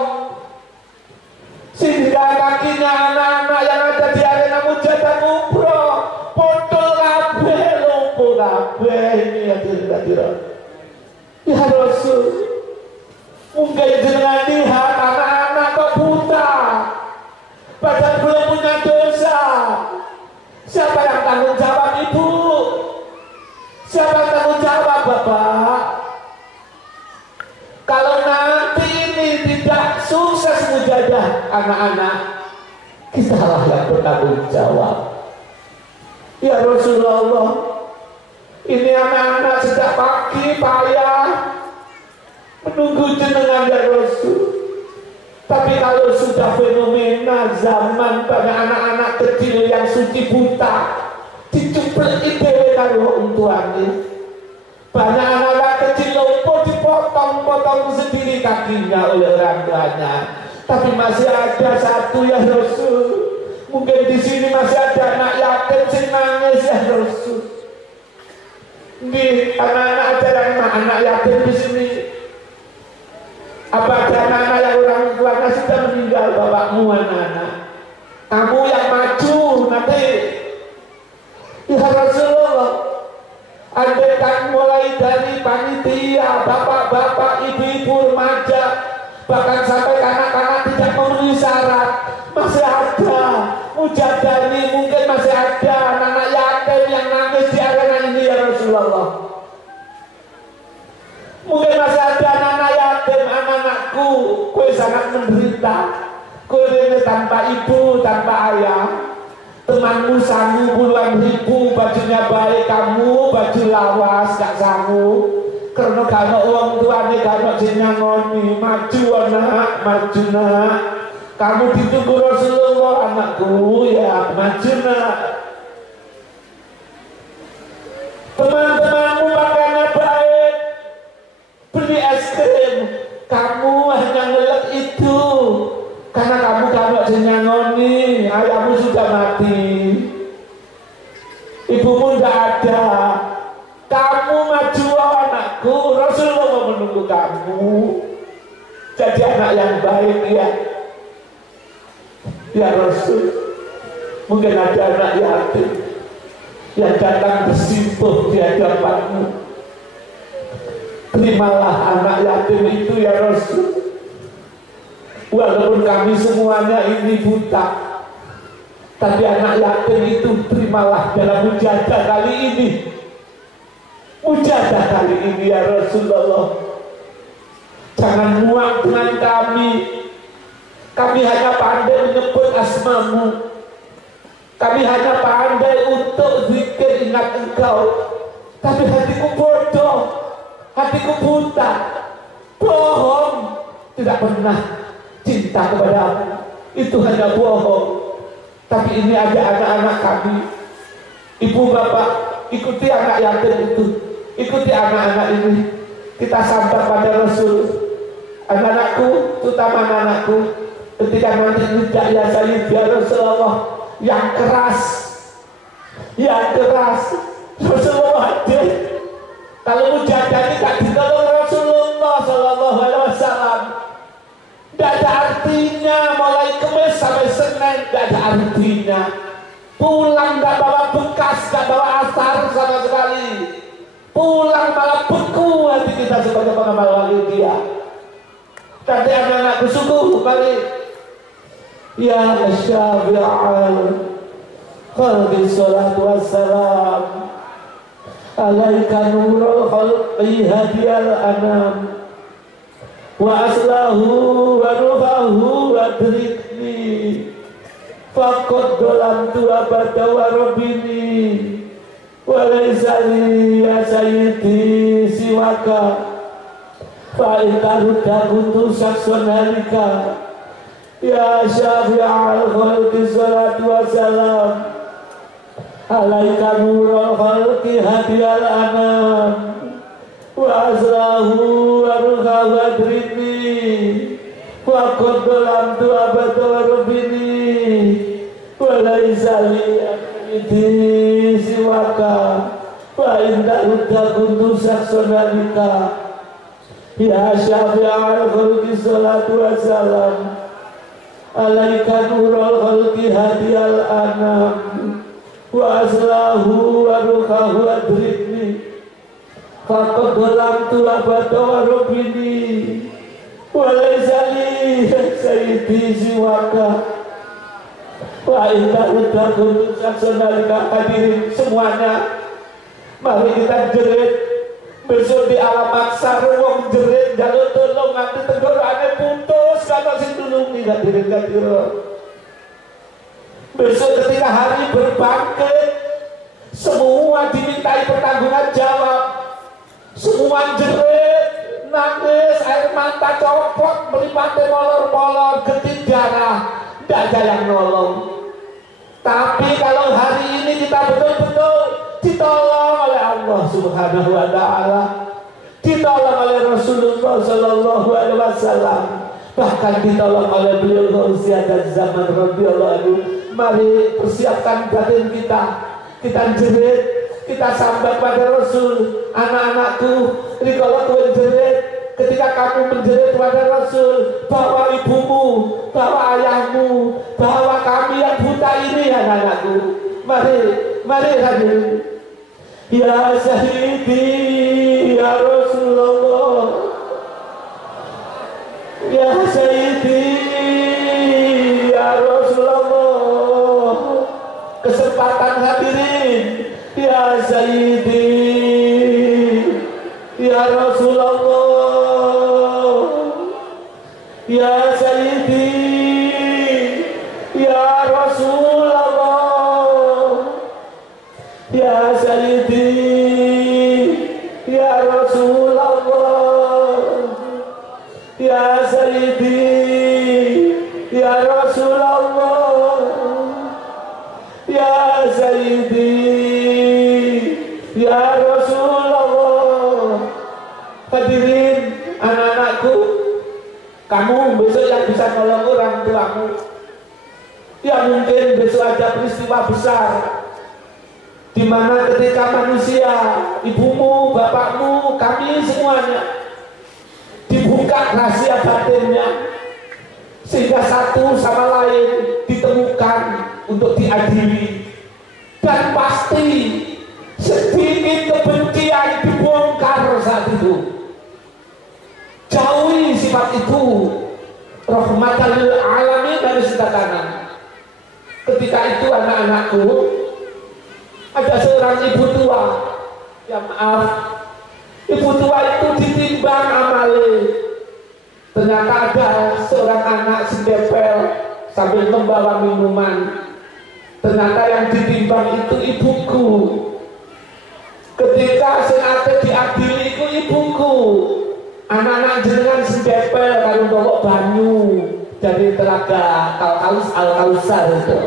sehingga kakinya anak-anak yang ada di arena mujahadah umroh potol kabeh, lumpuh kabeh. Ini ya kira-kira ya Rasul, mungkin jenengan lihat anak-anak kok buta padahal belum punya dosa. Siapa yang tanggung jawab ibu? Siapa yang tanggung jawab bapak? Kalau nanti ini tidak sukses mujahadah anak-anak, kitalah yang bertanggung jawab ya Rasulullah. Ini anak-anak sejak pagi payah menunggu jenengan ya Rasul. Tapi kalau sudah fenomena zaman banyak anak-anak kecil yang suci buta dicupleki dhewe karo wong tuane. Banyak anak-anak kecil lumpuh dipotong-potong sendiri kakinya oleh orang tuanya. Tapi masih ada satu ya Rasul. Mungkin di sini masih ada anak yatim sing nangis ya Rasul. Di anak-anak ada yang anak yatim di sini. Apa ada anak-anak yang orang tuanya sudah meninggal, bapakmu anak-anak? Kamu yang maju nanti ya Rasulullah. Andaikan mulai dari panitia, bapak-bapak, ibu-ibu, remaja, bahkan sampai anak-anak tidak memenuhi syarat, masih ada mujahadah ini, mungkin masih ada anak-anak yatim yang nangis di arena ini ya Rasulullah. Mungkin masih ada anak-anak yatim, anak-anakku, kue sangat menderita, kue ini tanpa ibu, tanpa ayah. Temanmu sanggup puluhan ribu, bajunya baik, kamu baju lawas gak sanggup karena kalau orang tuanya kalau jenyangoni. Maju anak, maju nak, kamu ditunggu Rasulullah anakku ya, maju nak. Teman-temanmu pakaiannya baik, beli es krim, kamu hanya ngelek itu karena kamu kalau jenyangoni, ayahmu sudah mati, ibumu tidak ada, kamu maju anakku, Rasulullah menunggu kamu jadi anak yang baik ya Rasul. Mungkin ada anak yatim yang datang bersimpuh di hadapanmu, terimalah anak yatim itu ya Rasul. Walaupun kami semuanya ini buta, tapi anak yatim itu terimalah dalam mujahadah kali ini. Mujahadah kali ini ya Rasulullah. Jangan muak dengan kami. Kami hanya pandai menyebut asmamu. Kami hanya pandai untuk zikir ingat engkau. Tapi hatiku bodoh, hatiku buta, bohong, tidak pernah cinta kepadamu. Itu hanya bohong. Tapi ini ada anak-anak kami. Ibu bapak, ikuti anak yatim itu, ikuti anak-anak ini. Kita sampai pada Rasul. Anak-anakku, terutama anak-anakku, ketika nanti tidak ya Sayyid ya Rasulullah, yang keras Rasulullah hadir. Kalau mujadani tak ditolong Rasulullah Sallallahu Alaihi Wasallam, tidak ada artinya. Mulai Kamis sampai Senin tidak ada artinya. Pulang tidak bawa bekas, tidak bawa asar sama sekali. Pulang malah beku hati kita sebagai pengamal wali dia. Tadi anak-anakku sungguh balik. Ya Syafi'al Khalqi salatu wassalam alaika nurul khalqi hadiyal anam wa aslahu wa ruhahu wa drikni faqad dolam tu abada wa rabbini wa laysa li ya sayyidi siwaka fa'intaruda kuntu saksun halika ya syafi'al khalqi salatu wassalam alaika nurul khalqi hadiyal anam wa aslahu wa ruhahu wa drikni wa qaddalam tu abada wa rabbini wa laysa li siwaka wa intaruda kuntu saksun halika ya syafi'al khalqi salatu wassalam alaika nurul khalqi hadiyal anam wa aslahu wa ruhahu wa drikni faqad dolamtu abada wa rabbini wa laysa li sayyidi siwaka wa inta udakun saksunalika. Hadirin semuanya, mari kita jerit besok di alam maksar. Wong jerit jalur tolong nanti tenggorokannya putus kalau si tulungi. Hadirin besok ketika hari berbangkit, semua dimintai pertanggungan jawab. Semua jerit, nangis, air mata copot, melimpahnya molor-molor, getih darah, tidak ada yang nolong. Tapi kalau hari ini kita betul-betul ditolong oleh Allah Subhanahu wa Ta'ala, ditolong oleh Rasulullah Sallallahu Alaihi Wasallam, bahkan ditolong oleh beliau Gausia dan zaman radhiyallahu anhu. Mari persiapkan batin kita jerit, kita sambat pada Rasul. Anak-anakku, rikola kuen jerit, ketika kamu menjerit pada Rasul, bawa ibumu, bawa ayahmu, bawa kami yang buta ini, anak-anakku. Mari hadir. Ya Sayyidi ya Rasulullah, ya Sayyidi ya Rasulullah, kesempatan hadirin. Ya Sayyidi ya Rasulullah, ya Sayyidi ya Rasulullah, ya Sayyidi ya Rasulullah, ya Sayyidi ya Rasulullah, ya Sayyidi ya Rasulullah. Hadirin anak-anakku, kamu besok yang bisa nolong orang tuamu. Ya mungkin besok ada peristiwa besar di mana ketika manusia, ibumu, bapakmu, kami semuanya dibuka rahasia batinnya, sehingga satu sama lain ditemukan untuk diadili, dan pasti sedikit kebencian dibongkar saat itu. Jauhi sifat itu, rahmatan lil alamin dari sebelah kanan. Ketika itu anak-anakku, ada seorang ibu tua, ya maaf, ibu tua itu ditimbang amale. Ternyata ada seorang anak sedepel sambil membawa minuman. Ternyata yang ditimbang itu ibuku. Ketika senate diadili itu ibuku. Anak-anak jenengan sedepel kalau bawa banyu dari telaga Al-Kausar itu.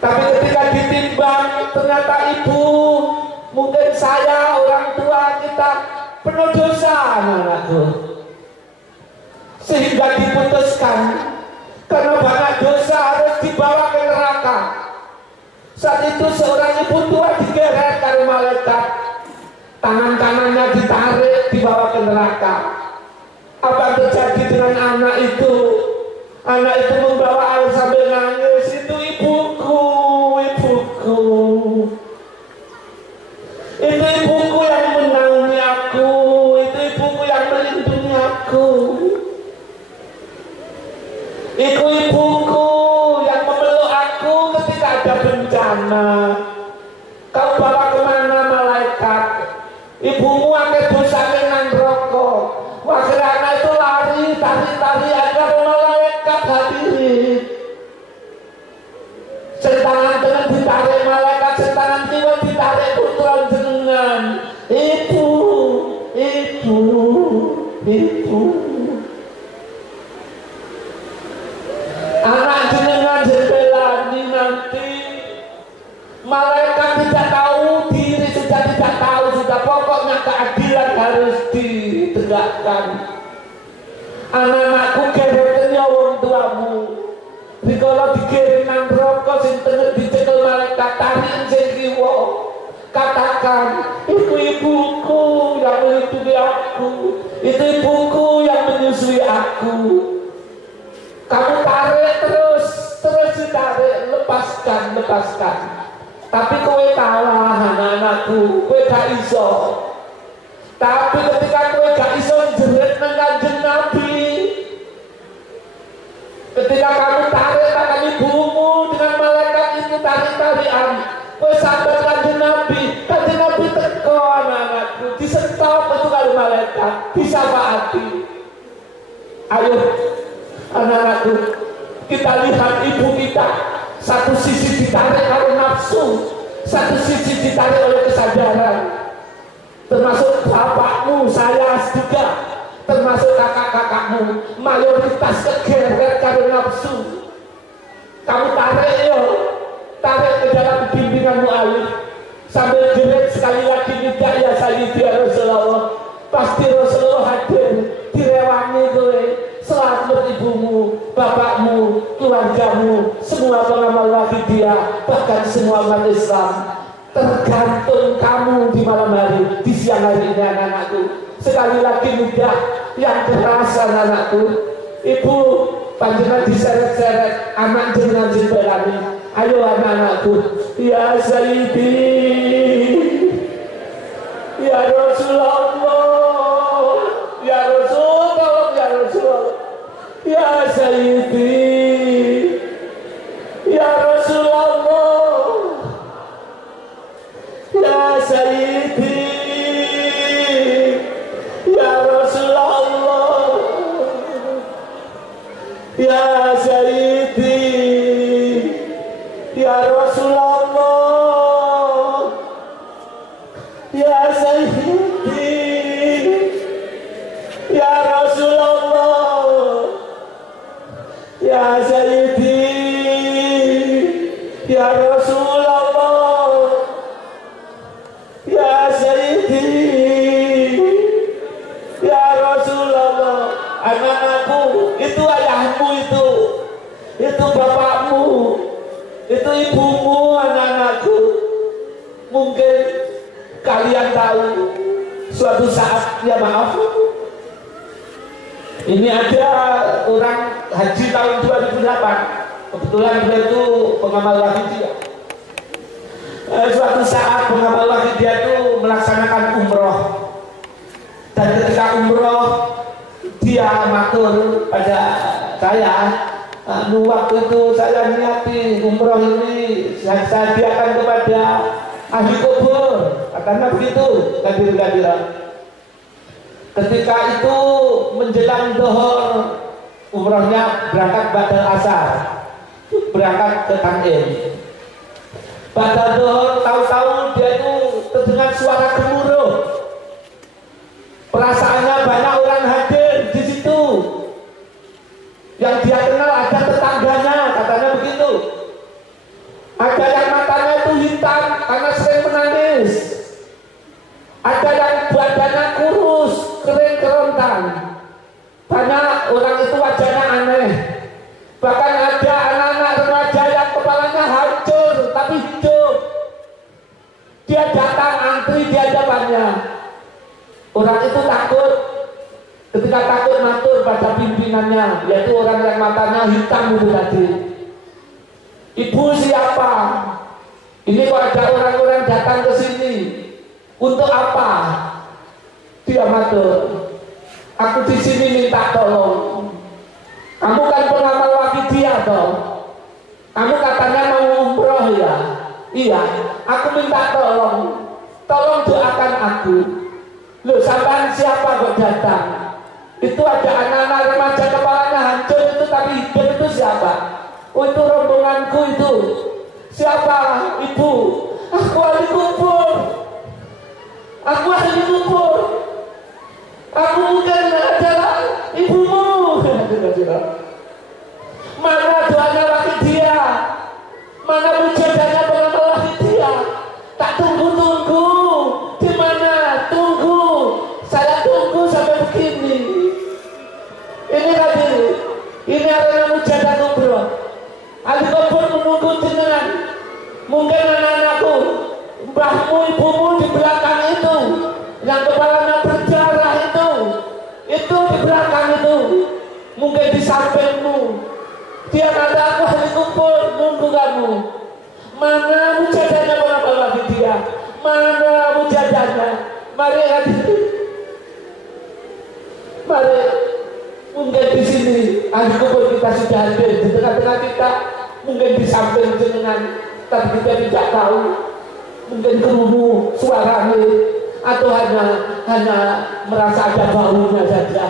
Tapi ketika ditimbang ternyata ibu, mungkin saya orang tua kita penuh dosa, anak-anakku. sehingga diputuskan karena banyak dosa harus dibawa ke neraka. Saat itu seorang ibu tua digeret oleh malaikat, tangan-tangannya ditarik dibawa ke neraka. Apa yang terjadi dengan anak itu? Anak itu membawa air sambil nangis, itu ibuku, ibuku. Itu ibuku yang menaungi aku, itu ibuku yang melindungi aku. Itu ibuku yang memeluk aku ketika ada bencana. Kau bawa kemana malaikat? Ibumu angkat dosa dengan rokok. Wakil anak itu lari, tari-tari agar malaikat hadirin. Sentangan dengan ditarik malaikat, sentangan kiwa ditarik putra jenengan. Ibu, ibu, ibu. Anak jenengan jembelani nanti. Malaikat tidak tahu diri, sudah tidak tahu, sudah pokoknya keadilan harus ditegakkan. Anak-anakku geretnya wong tuamu. Dikala dikirim nang rokok sing tengah dicekel malaikat tarik sing kiwa. Katakan, itu ibuku yang melindungi aku, itu ibuku yang menyusui aku. Kamu tarik terus ditarik, lepaskan. Tapi kowe kalah anak-anakku, kowe gak iso. Tapi ketika kowe gak iso jerit nang Kanjeng Nabi, ketika kamu tarik tangan ibumu dengan malaikat itu tarik-tarikan, kowe sampai Kanjeng Nabi teko anak-anakku, disetop itu kali malaikat, disafaati. Ayo anak-anakku, kita lihat ibu kita, satu sisi ditarik oleh nafsu, satu sisi ditarik oleh kesadaran. Termasuk bapakmu, saya juga, termasuk kakak-kakakmu, mayoritas kegeret karena nafsu. Kamu tarik yo, tarik ke dalam bimbingan mu'alif, sambil jerit sekali lagi tidak ya Sayyidi ya Rasulullah. Pasti Rasulullah hadir, direwangi kowe. Selamat ibumu, bapakmu, keluargamu, semua pengamal wahidiyah, bahkan semua umat Islam. Tergantung kamu di malam hari, di siang hari ini anak-anakku. Sekali lagi mudah yang keras anak-anakku. Ibu panjenengan diseret-seret, anak jenengan jembelani. Ayo anak-anakku, ya Sayyidi, ya Rasulullah, ya Rasulullah, ya Rasulullah. Ya Sayyidi, ya Rasulullah, ya Sayyidi, ya Rasulullah, ya Sayyidi, ya Rasulullah, ya Sayyidi, ya Rasulullah. Ya Sayyidi, ya Rasulullah, ya Sayyidi, ya Rasulullah. Anak-anakku, itu ayahmu, itu bapakmu, itu ibumu, anak-anakku. Mungkin kalian tahu suatu saat, ya maaf, ini ada orang haji tahun 2008. Kebetulan beliau itu pengamal wahidiyah. Suatu saat pengamal wahidiyah itu melaksanakan umroh. Dan ketika umroh, dia matur pada saya, waktu itu saya niati umroh ini saya sediakan kepada ahli kubur. Katanya begitu, hadirin-hadirat. Ketika itu menjelang zuhur, umrohnya berangkat badal asar, berangkat ke Tanim. Pada zuhur tahu-tahu dia itu terdengar suara gemuruh. Perasaannya banyak orang hadir di situ. Yang dia kenal ada tetangganya, katanya begitu. Ada yang matanya itu hitam karena sering menangis. Ada yang badannya kurus, kering kerontang. Banyak orang Orang itu takut. Ketika takut matur pada pimpinannya, yaitu orang yang matanya hitam itu tadi. Ibu siapa? Ini kok ada orang-orang datang ke sini. Untuk apa? Dia matur. Aku di sini minta tolong. Kamu kan pengamal Wafidiyah toh. Kamu katanya mau umroh ya? Iya. Aku minta tolong. Tolong doakan aku. Loh, sampai siapa kok datang? Itu ada anak-anak remaja kepalanya hancur itu tapi hidup itu siapa? Oh, itu rombonganku itu. Siapa? Ibu. Aku ahli kubur. Aku ahli kubur. Aku mungkin adalah ibumu. Mana doanya Wafidiyah? Mana mujadanya pengamal Wafidiyah? Tak tunggu-tunggu. Di mana? Tunggu. Saya tunggu sampai begini. Ini tadi. Ini adalah mujadah kubur. Ahli kubur menunggu jenengan. Mungkin anak-anakku, mbahmu, ibumu di belakang itu, yang kepalanya berdarah itu di belakang itu, mungkin di sampingmu. Dia kata aku ahli kubur, nunggu kamu. Mana mujadahnya pengamal Wafidiyah? Mana mujadahnya? Mari hadir. Mari, mungkin di sini ahli kubur kita sudah hadir di tengah-tengah kita, mungkin di samping jenengan, tapi kita tidak tahu. Mungkin kerungu suaranya atau hanya merasa ada baunya saja.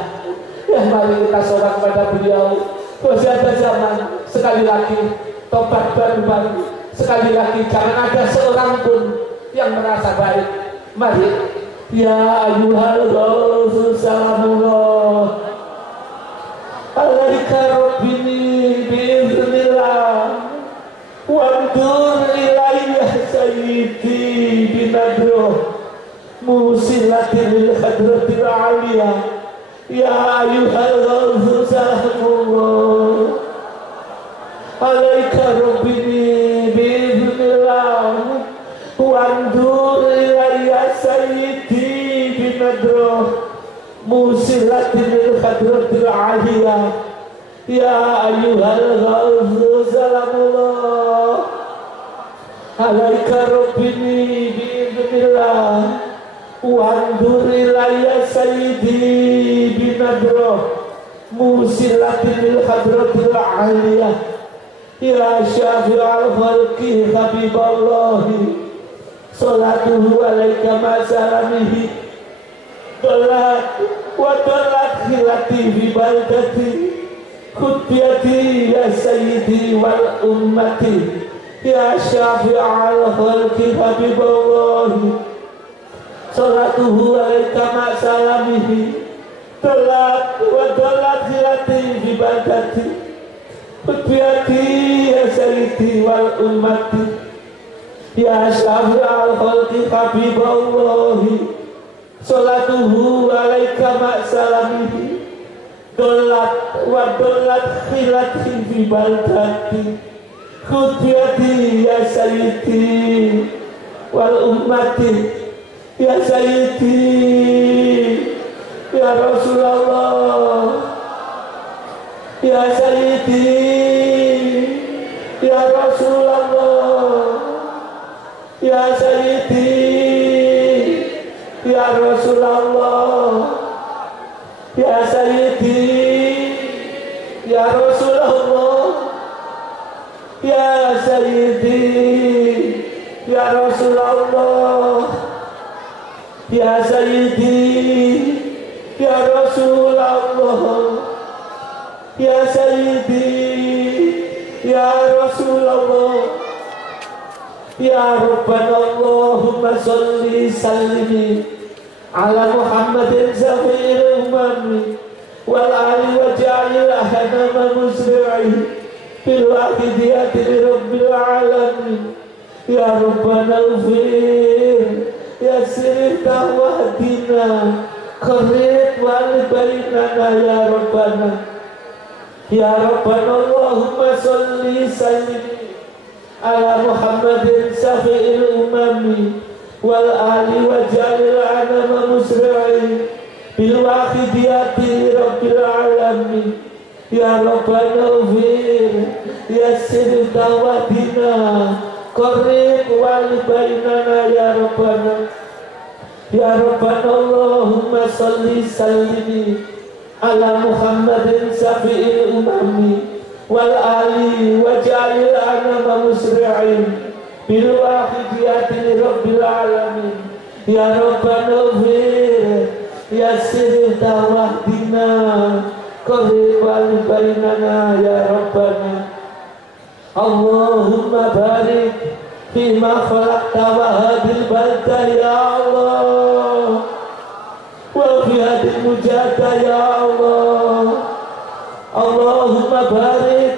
Ya, mari kita sholat kepada beliau. Masih ada zaman, sekali lagi tobat baru-baru, sekali lagi jangan ada seorang pun yang merasa baik. Mari, ya ayyuhal rasul salamullah alaika rabbini biiznillah wandur ilayya sayyidi binadroh musilatin lil hadratil aliyah. Ya ayyuhal rasul salamullah alaika rabbini biiznillah wandur ilayya sayyidi binadroh musilatin lil hadratil aliyah. Ya ayyuhal rasul salamullah alaika rabbini biiznillah wandur ilayya sayyidi binadroh musilatin lil hadratil aliyah. Ya syafi'al khalqi habiballahi salatuhu alaika ma'salamihi dolat wa dolat khilati fi baldati khutbiyati ya sayyidi wal ummati. Ya syafi'al khalqi habiballahi salatuhu alaika ma'salamihi dolat wa dolat khilati fi baldati khutbiyati ya sayyidi wal ummati. Ya syafi'al khalqi habiballahi salatuhu alaika ma'salamihi dolat wa dolat khilati fi baldati khutbiyati ya sayyidi wal ummati. Ya sayyidi ya Rasulullah ya sayyidi ya Rasulullah ya sayyidi ya Rasulullah ya sayyidi ya Rasulullah ya sayyidi ya Rasulullah ya sayyidi ya Rasulullah ya sayyidi ya Rasulullah ya Rabbana Allahumma salli sallimi ala Muhammadin safiril umami wal ali wa ja'il ahadama musri'i bil wahidiyati li rabbil alamin. Ya Rabbana ufir ya sirta wahdina qarrib wal bainana ya Rabbana. Ya Rabbana Allahumma salli sallim ala Muhammadin safi'il umami wal ali wa jalil anama musri'in bil wahidiyati rabbil alamin. Ya Rabbana ufir yassir tawadina qarib wal bainana ya Rabbana. Ya Rabbana Allahumma salli sallimi ala Muhammadin syafi'il umami wal ali wa jalil anama musri'in bil wahidiyati rabbil alamin. Ya Rabbana ufir yassir tawadina qarib wal bainana ya Rabbana. Allahumma barik fima khalaqta wa hadil balda ya Allah wa fi hadil mujada ya Allah. Allahumma barik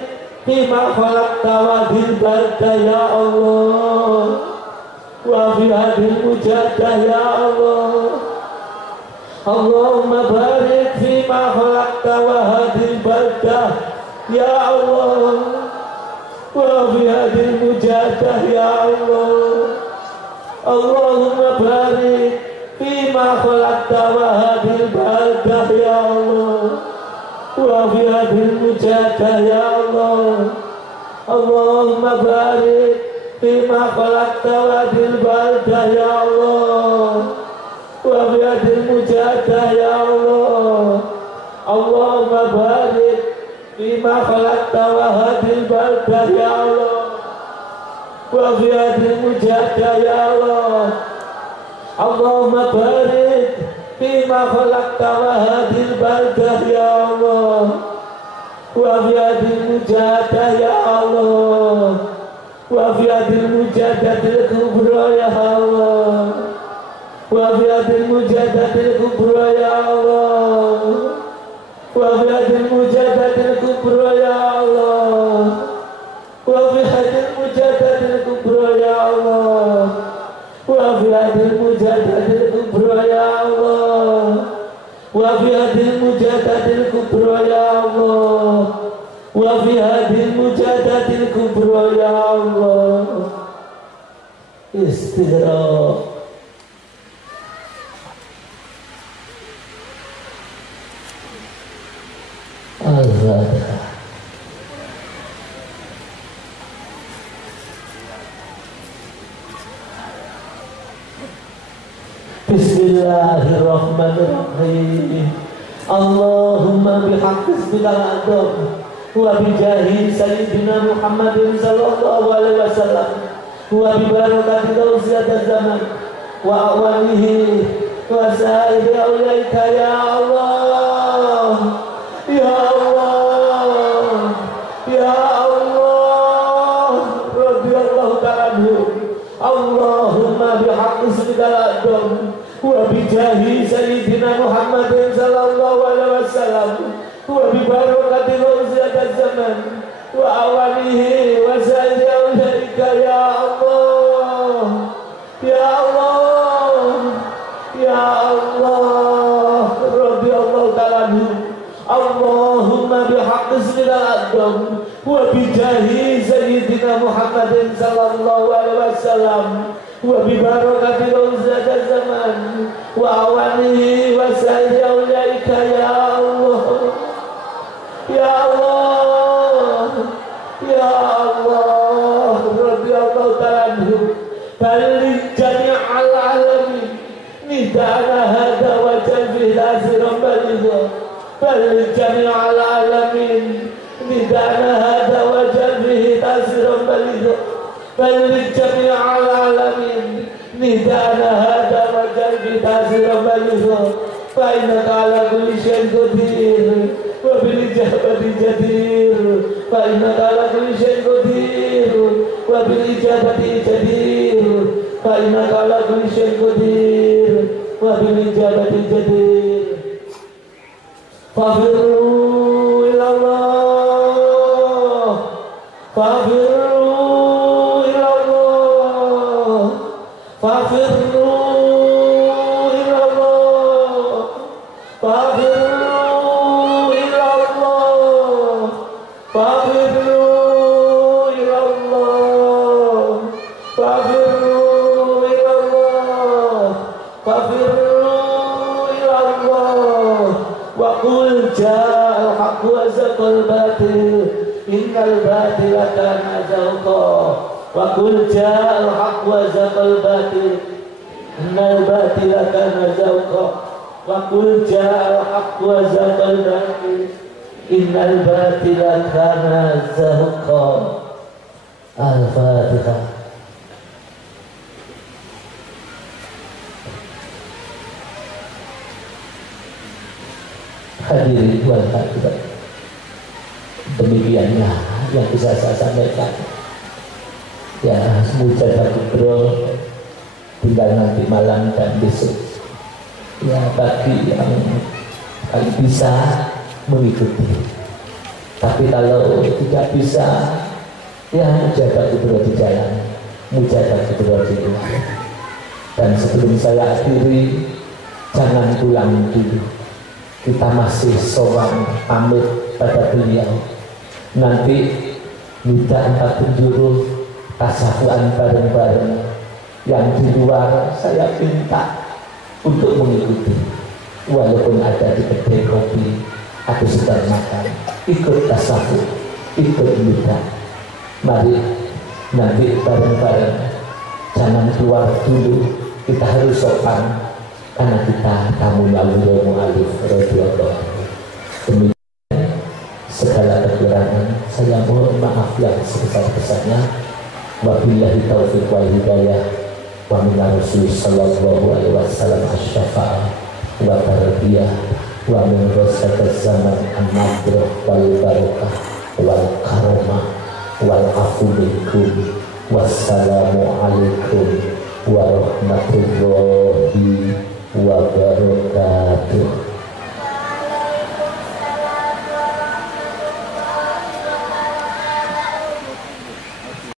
fima khalaqta wa hadil balda ya Allah wa fi hadil mujada ya Allah. Allahumma barik fima khalaqta wa hadil balda ya Allah wa fi hadil mujadah ya Allah. Allahumma barik fima khalaqta wa hadil baldah ya Allah wa fi hadil mujadah ya Allah. Allahumma barik fima khalaqta wa hadil baldah ya Allah wa fi hadil mujadah ya Allah. Allahumma barik fima khalaqta wa hadil baldah ya Allah wa fi hadil mujadah ya Allah. Allahumma barik fima khalaqta wa hadil baldah ya Allah wa fi hadil mujadah ya Allah wa fi hadil mujadatil kubra ya Allah wa fi hadil mujadatil kubra ya Allah wa fi hadil mujadatil kubra ya Allah wa fi hadil mujadatil kubra ya Allah wa fi hadil mujadatil kubra ya Allah wa fi hadil mujadatil kubra ya Allah wa fi hadil mujadatil kubra ya Allah. Istighraq. Al-Fatihah. Bismillahirrahmanirrahim. Allahumma bihaqqi ismikal a'zam wa bijahi sayyidina Muhammadin sallallahu alaihi wasallam wa bi barakati tawsiat zaman wa awalihi wa sa'iri awliyaika ya Allah ya Allah ya Allah radhiyallahu ta'ala anhu. Allahumma bihaqqi ismikal a'zam wa bijahi sayyidina Muhammadin sallallahu alaihi wasallam wa bi barakati tawsiat zaman wa awalihi wa sa'iri awliyaika ya Allah ya Allah ya Allah radhiyallahu ta'ala anhu. Allahumma bihaqqi ismikal a'zam wa bijahi sayyidina Muhammadin sallallahu alaihi wasallam wa bi barakati tawsiat zaman wa awalihi wa sa'iri awliyaika ya Allah ya Allah ya Allah radhiyallahu ta'ala anhu. Balik jami'al alamin nidana hada wa jalbi laziram baligha. Balik jami'al alamin nidana hada wa jalbi laziram baligha. Balik jami'al alamin nidana hada wa jalbi laziram baligha. Fa innaka ala kulli syai'in qadir wa bil ijabati jadir. Fa innaka ala kulli syai'in qadir wa bil ijabati jadir. Fa innaka ala kulli syai'in qadir wa bil ijabati jadir. Fafirru ilallah, fafirru ilallah, fafirru ilallah, fafirru ilallah, fafirru ilallah, fafirru ilallah. qul ja'al haqq wa zaqal batil innal batila kana zahuqa wa qul ja'al haqq wa zaqal batil innal batila kana zahuqa wa qul ja'al haqq wa zaqal batil innal batila kana zahuqa. Al-Fatihah. Hadirin Tuhan hadirat, demikianlah yang bisa saya sampaikan. Ya, mujadah kubro tinggal nanti malam dan besok. Ya, bagi yang kali bisa mengikuti. Tapi kalau tidak bisa, ya mujadah kubro di jalan, mujadah kubro di luar. Dan sebelum saya akhiri, jangan pulang dulu. Kita masih sowan pamit pada beliau. Nanti minta 4 penjuru tasahuan bareng-bareng. Yang di luar saya minta untuk mengikuti, walaupun ada di kedai kopi atau sedang makan, ikut tasawuf, ikut minta. Mari nanti bareng-bareng, jangan keluar dulu, kita harus sopan. Karena kita tamu Abdul Mu'alif radhiyallahu anhu. Demikian segala kekurangan saya mohon maaf yang sebesar-besarnya. Wabillahi taufiq wal hidayah wa minar rasul sallallahu alaihi wasallam asy-syafa'ah wa tarbiyah wa min rasatil zaman an-nadrah wal barakah wal karamah wal afu minkum. Wassalamu alaikum warahmatullahi wabarakatuh.